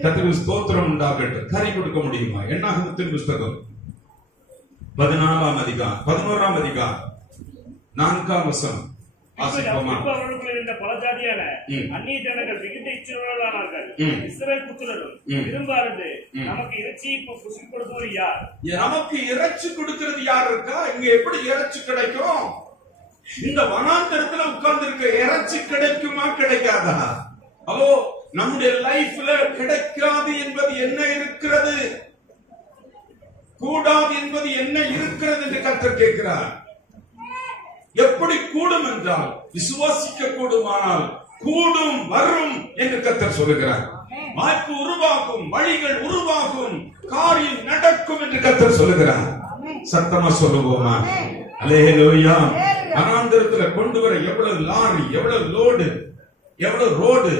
கர்த்தருக்கு ஸ்தோத்திரம் உண்டாகட்டும். கறி கொடுக்க முடியுமா? என்னாகமத்தின் புத்தகம் 14ஆம் அதிகாரம் 11ஆம் அதிகாரம் 4ஆம் வசனம். அவர்களுக்குள்ள இருந்த பல ஜாதியான அந்நிய ஜனங்கள் மிகுந்த இச்சையுள்ளவர்களானார்கள். இஸ்ரவேல் புத்திரரும் விரும்பாரது நமக்கு இறைச்சி புசி கொடுப்பது யார்? நமக்கு இறைச்சி கொடுக்கிறது யார் இருக்கா? இங்க எப்படி இறைச்சி கிடைக்கும்? இந்த வனாந்தரத்துல உட்கார்ந்து இருக்க இறைச்சி கிடைக்குமா கிடைக்காதா? அப்போ நம்முடைய லைஃப்ல கிடைக்காது என்பது என்ன இருக்கிறது, கூடாது என்பது என்ன இருக்கிறது என்று கர்த்தர் கேட்கிறார். எப்படி கூடும் என்றால் விசுவாசிக்க கூடுமானால் கூடும் வரும் என்று கர்த்தர் சொல்லுகிறார். வாய்ப்பு உருவாகும், வழிகள் உருவாகும், காரியம் நடக்கும் என்று கர்த்தர் சொல்லுகிறார். சத்தமா சொல்லுவோமா? அல்லேலூயா. அனாந்தரத்துல கொண்டு வர எவ்வளவு லாரி, எவ்வளவு லோடு, எவ்வளவு ரோடு,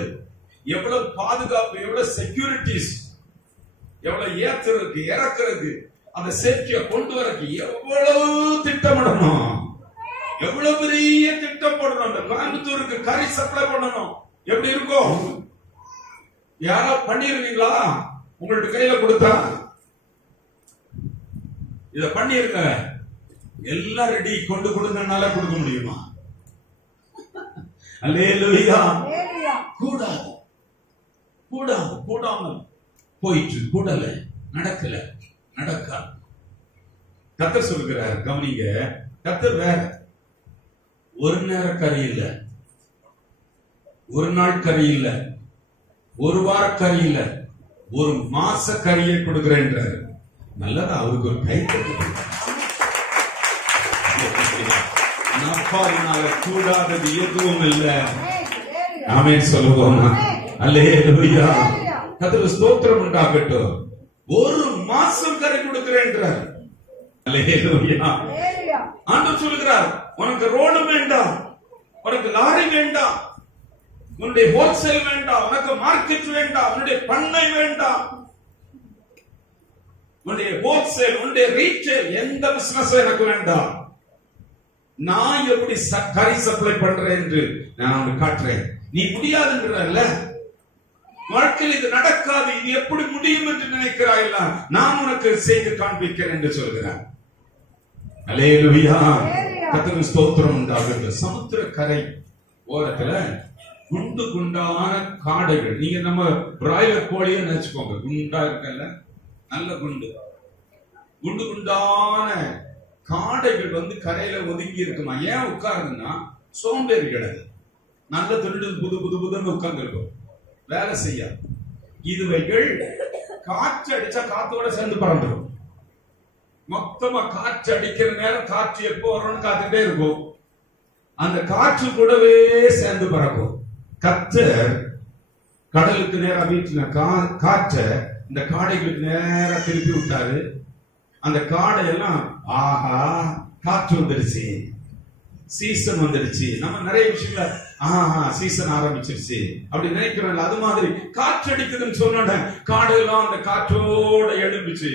எவ்வளவு பாதுகாப்பு, எவ்வளவு செக்யூரிட்டிஸ், எவ்வளவு ஏத்துறதுக்கு இறக்குறது, அந்த சேஃப்டியை கொண்டு வரக்கு எவ்வளவு திட்டமிடணும், எவ்வளவு பெரிய திட்டம் போடணும். அந்த கோயம்புத்தூருக்கு கறி சப்ளை பண்ணணும். எப்படி இருக்கும்? யாரா பண்ணிருக்கீங்களா? உங்கள்ட்ட கையில கொடுத்தா இத பண்ணிருக்க எல்லாம் ரெடி கொண்டு கொடுங்கனால கொடுக்க முடியுமா? அல்லேலூயா. கூடாது, கூடாது, கூடாமல் போயிட்டு கூடல, நடக்கல, நடக்காது. கர்த்தர் சொல்கிறார், கவனிங்க. கர்த்தர் வேற ஒரு நேர கறி இல்ல, ஒரு நாள் கறி இல்ல, ஒரு வார கறி இல்ல, ஒரு மாச கறியை கொடுக்கிறேன்றாரு. நல்லதா? அவருக்கு ஒரு கை அப்பாவினால கூடாதது எதுவும் இல்ல. ஆமென் சொல்லுவோமா? அல்லேலூயா. கர்த்தருக்கு ஸ்தோத்திரம் உண்டாகட்டும். ஒரு மாசம் கறி கொடுக்கிறேன்றார். அல்லேலூயா. ஆண்டவர் சொல்லுகிறார், உனக்கு ரோடு வேண்டாம், உனக்கு லாரி வேண்டாம், உன்னுடைய ஹோல்சேல் வேண்டாம், உனக்கு மார்க்கெட் வேண்டாம், உன்னுடைய பண்ணை வேண்டாம், உன்னுடைய ஹோல்சேல், உன்னுடைய ரீட்டைல், எந்த பிசினஸ் எனக்கு வேண்டாம். நான் எப்படி கறி சப்ளை பண்றேன் என்று நான் காட்டுறேன். நீ முடியாதுன்றல்ல, வாழ்க்கையில் இது நடக்காது, இது எப்படி முடியும் என்று நினைக்கிறாயில்ல, நான் உனக்கு செய்து காண்பிக்கிறேன் என்று சொல்கிறார். அல்லேலூயா. கர்த்தருக்கு ஸ்தோத்திரம் உண்டாகட்டும். சமுத்திர கரை ஓரத்துல குண்டு குண்டான காடைகள், நீங்க நம்ம பிராய்லர் கோழியை நினைச்சுக்கோங்க, குண்டா இருக்கல, நல்ல குண்டு குண்டு குண்டான காடைகள் வந்து கரையில ஒதுங்கி இருக்குமா. ஏன் உட்காருன்னா சோம்பேறி கிடையாது, நல்ல திருடு புது புது புதுன்னு உட்கார்ந்து இருக்கும், வேலை செய்ய. இதுவைகள் காற்று அடிச்சா காத்தோட சேர்ந்து பறந்துடும். மொத்தமா காற்று அடிக்கிற நேரம் காற்று எப்போ வரும்னு காத்துட்டே இருக்கும், அந்த காற்று கூடவே சேர்ந்து பறக்கும். கர்த்தர் கடலுக்கு நேரா வீட்டின காற்றை இந்த காடைகளுக்கு நேரா திருப்பி விட்டாரு. அந்த காடை எல்லாம் ஆஹா காற்று வந்துருச்சு, சீசன் வந்துருச்சு. நம்ம நிறைய விஷயங்கள ஆஹா சீசன் ஆரம்பிச்சிருச்சு அப்படி நினைக்கிறோம். அது மாதிரி காற்று அடிக்குதுன்னு சொன்ன காடெல்லாம் அந்த காற்றோட எழும்பிச்சு.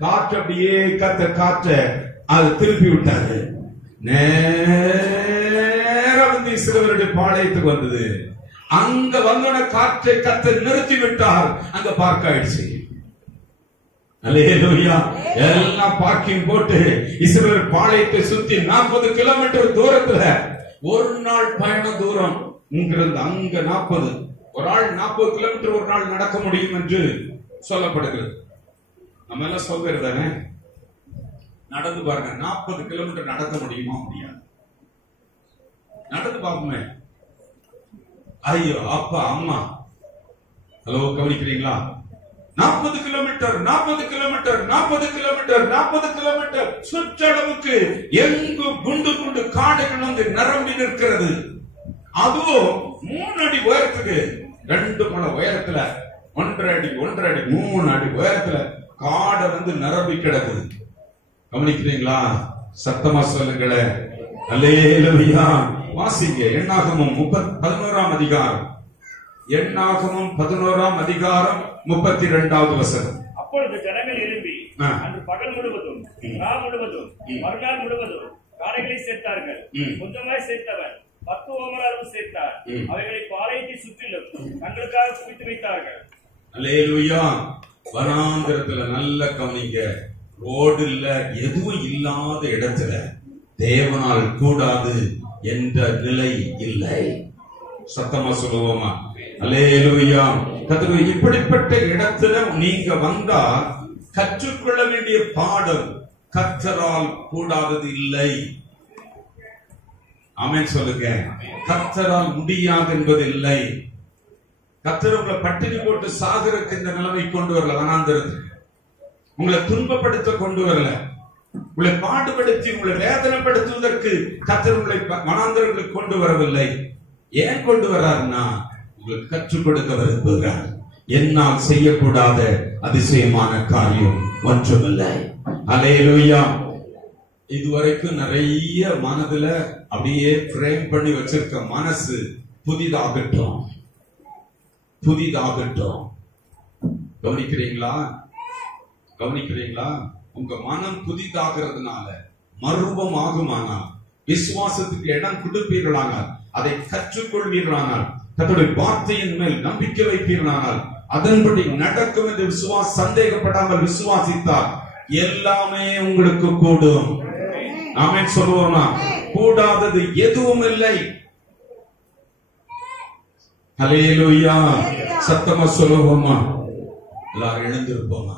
காற்று அப்படியே காற்றை அது திருப்பி விட்டாரு. நேரா வந்து இஸ்ரவேலுடைய பாளையத்துக்கு வந்தது. அங்க வந்தோட காற்றை கர்த்தர் நிறுத்தி விட்டார். அங்க பார்க் ஆயிடுச்சு. அல்லேலூயா. எல்லாம் பார்க்கிங் போட்டு இஸ்ரவேல் பாளையத்தை சுத்தி 40 கிலோமீட்டர் தூரத்துல ஒரு நாள் பயண தூரம் இங்கிருந்து அங்க 40, ஒரு ஆள் 40 கிலோமீட்டர் ஒரு நாள் நடக்க முடியும் என்று சொல்லப்படுகிறது. நம்ம எல்லாம் சொல்றது தானே, நடந்து பாருங்க, 40 கிலோமீட்டர் நடக்க முடியுமா? முடியாது. நடந்து பார்ப்போமே. ஐயோ அப்பா அம்மா, ஹலோ கவனிக்கிறீங்களா? 40 கிலோமீட்டர் 40 கிலோமீட்டர் 40 கிலோமீட்டர் 40 கிலோமீட்டர் சுற்றளவுக்கு எங்கு குண்டு குண்டு காடுகள் வந்து நிரம்பி நிற்கிறது. அதுவும் 3 அடி உயரத்துக்கு, 2 முழம் உயரத்துல, 1.5 அடி 1.5 அடி 3 அடி உயரத்துல காடை வந்து நிரம்பி கிடக்குது. கவனிக்கிறீங்களா? சத்தமா சொல்லுங்களேன். அல்லேலூயா. வாசிங்க எண்ணாகமம் 11ஆம் அதிகாரம், எண்ணாகமம் 11ஆம் அதிகாரம் 32வது வசனம். அப்பொழுது ஜனங்கள் எழும்பி அன்று பகல் முழுவதும் ராம் முழுவதும் மறுநாள் முழுவதும் காடைகளை சேர்த்தார்கள். கொஞ்சமாய் சேர்த்தவன் 10 ஓமர் அளவு சேர்த்தார். அவைகளை பாளையத்தை சுற்றிலும் தங்களுக்காக குவித்து வைத்தார்கள். அல்லேலூயா. வனாந்திரத்துல நல்ல கவனிங்க, ரோடு இல்ல, எதுவும் இல்லாத இடத்துல தேவனால் கூடாது என்ற நிலை இல்லை. சத்தமா சொல்லுவோமா? அல்லேலூயா. கர்த்தர் இப்படிப்பட்ட இடத்துல நீங்க வந்தா கற்றுக்கொள்ள வேண்டிய பாடம், கர்த்தரால் கூடாதது இல்லை. ஆமென் சொல்லுங்க. கர்த்தரால் முடியாது என்பது இல்லை. கர்த்தர் உங்களை பட்டினி போட்டு சாகருக்கு இந்த நிலைமை கொண்டு வரல, வனாந்திரத்துக்கு உங்களை துன்பப்படுத்த கொண்டு வரல. உங்களை பாடுபடுத்தி உங்களை வேதனைப்படுத்துவதற்கு கர்த்தர் உங்களை வனாந்தரங்களுக்கு கொண்டு வரவில்லை. ஏன் கொண்டு வர்றாருன்னா உங்களுக்கு கற்றுக் கொடுக்க விரும்புகிறார். என்னால் செய்யக்கூடாத அதிசயமான காரியம் ஒன்றுமில்லை. அல்லேலூயா. இதுவரைக்கும் நிறைய மனதுல அப்படியே ஃப்ரேம் பண்ணி வச்சிருக்க மனசு புதிதாகட்டும், புதிதாகட்டும். கவனிக்கிறீங்களா? கவனிக்கிறீங்களா? உங்க மனம் புதிதாகிறதுனால மறுரூபம் ஆகுமானால், விசுவாசத்துக்கு இடம் கொடுப்பீர்களானால், அதை கற்றுக்கொள்வீர்களானால், கர்த்தருடைய வார்த்தையின் மேல் நம்பிக்கை வைப்பீர்களானால், அதன்படி நடக்கும் என்று சந்தேகப்படாமல் விசுவாசித்தால் எல்லாமே உங்களுக்கு கூடும். ஆமென் சொல்லுவோமா? கூடாதது எதுவும் இல்லை. ஹல்லேலூயா. சத்தமா சொல்லுவோமா? எல்லாரும் எழுந்திருப்போமா?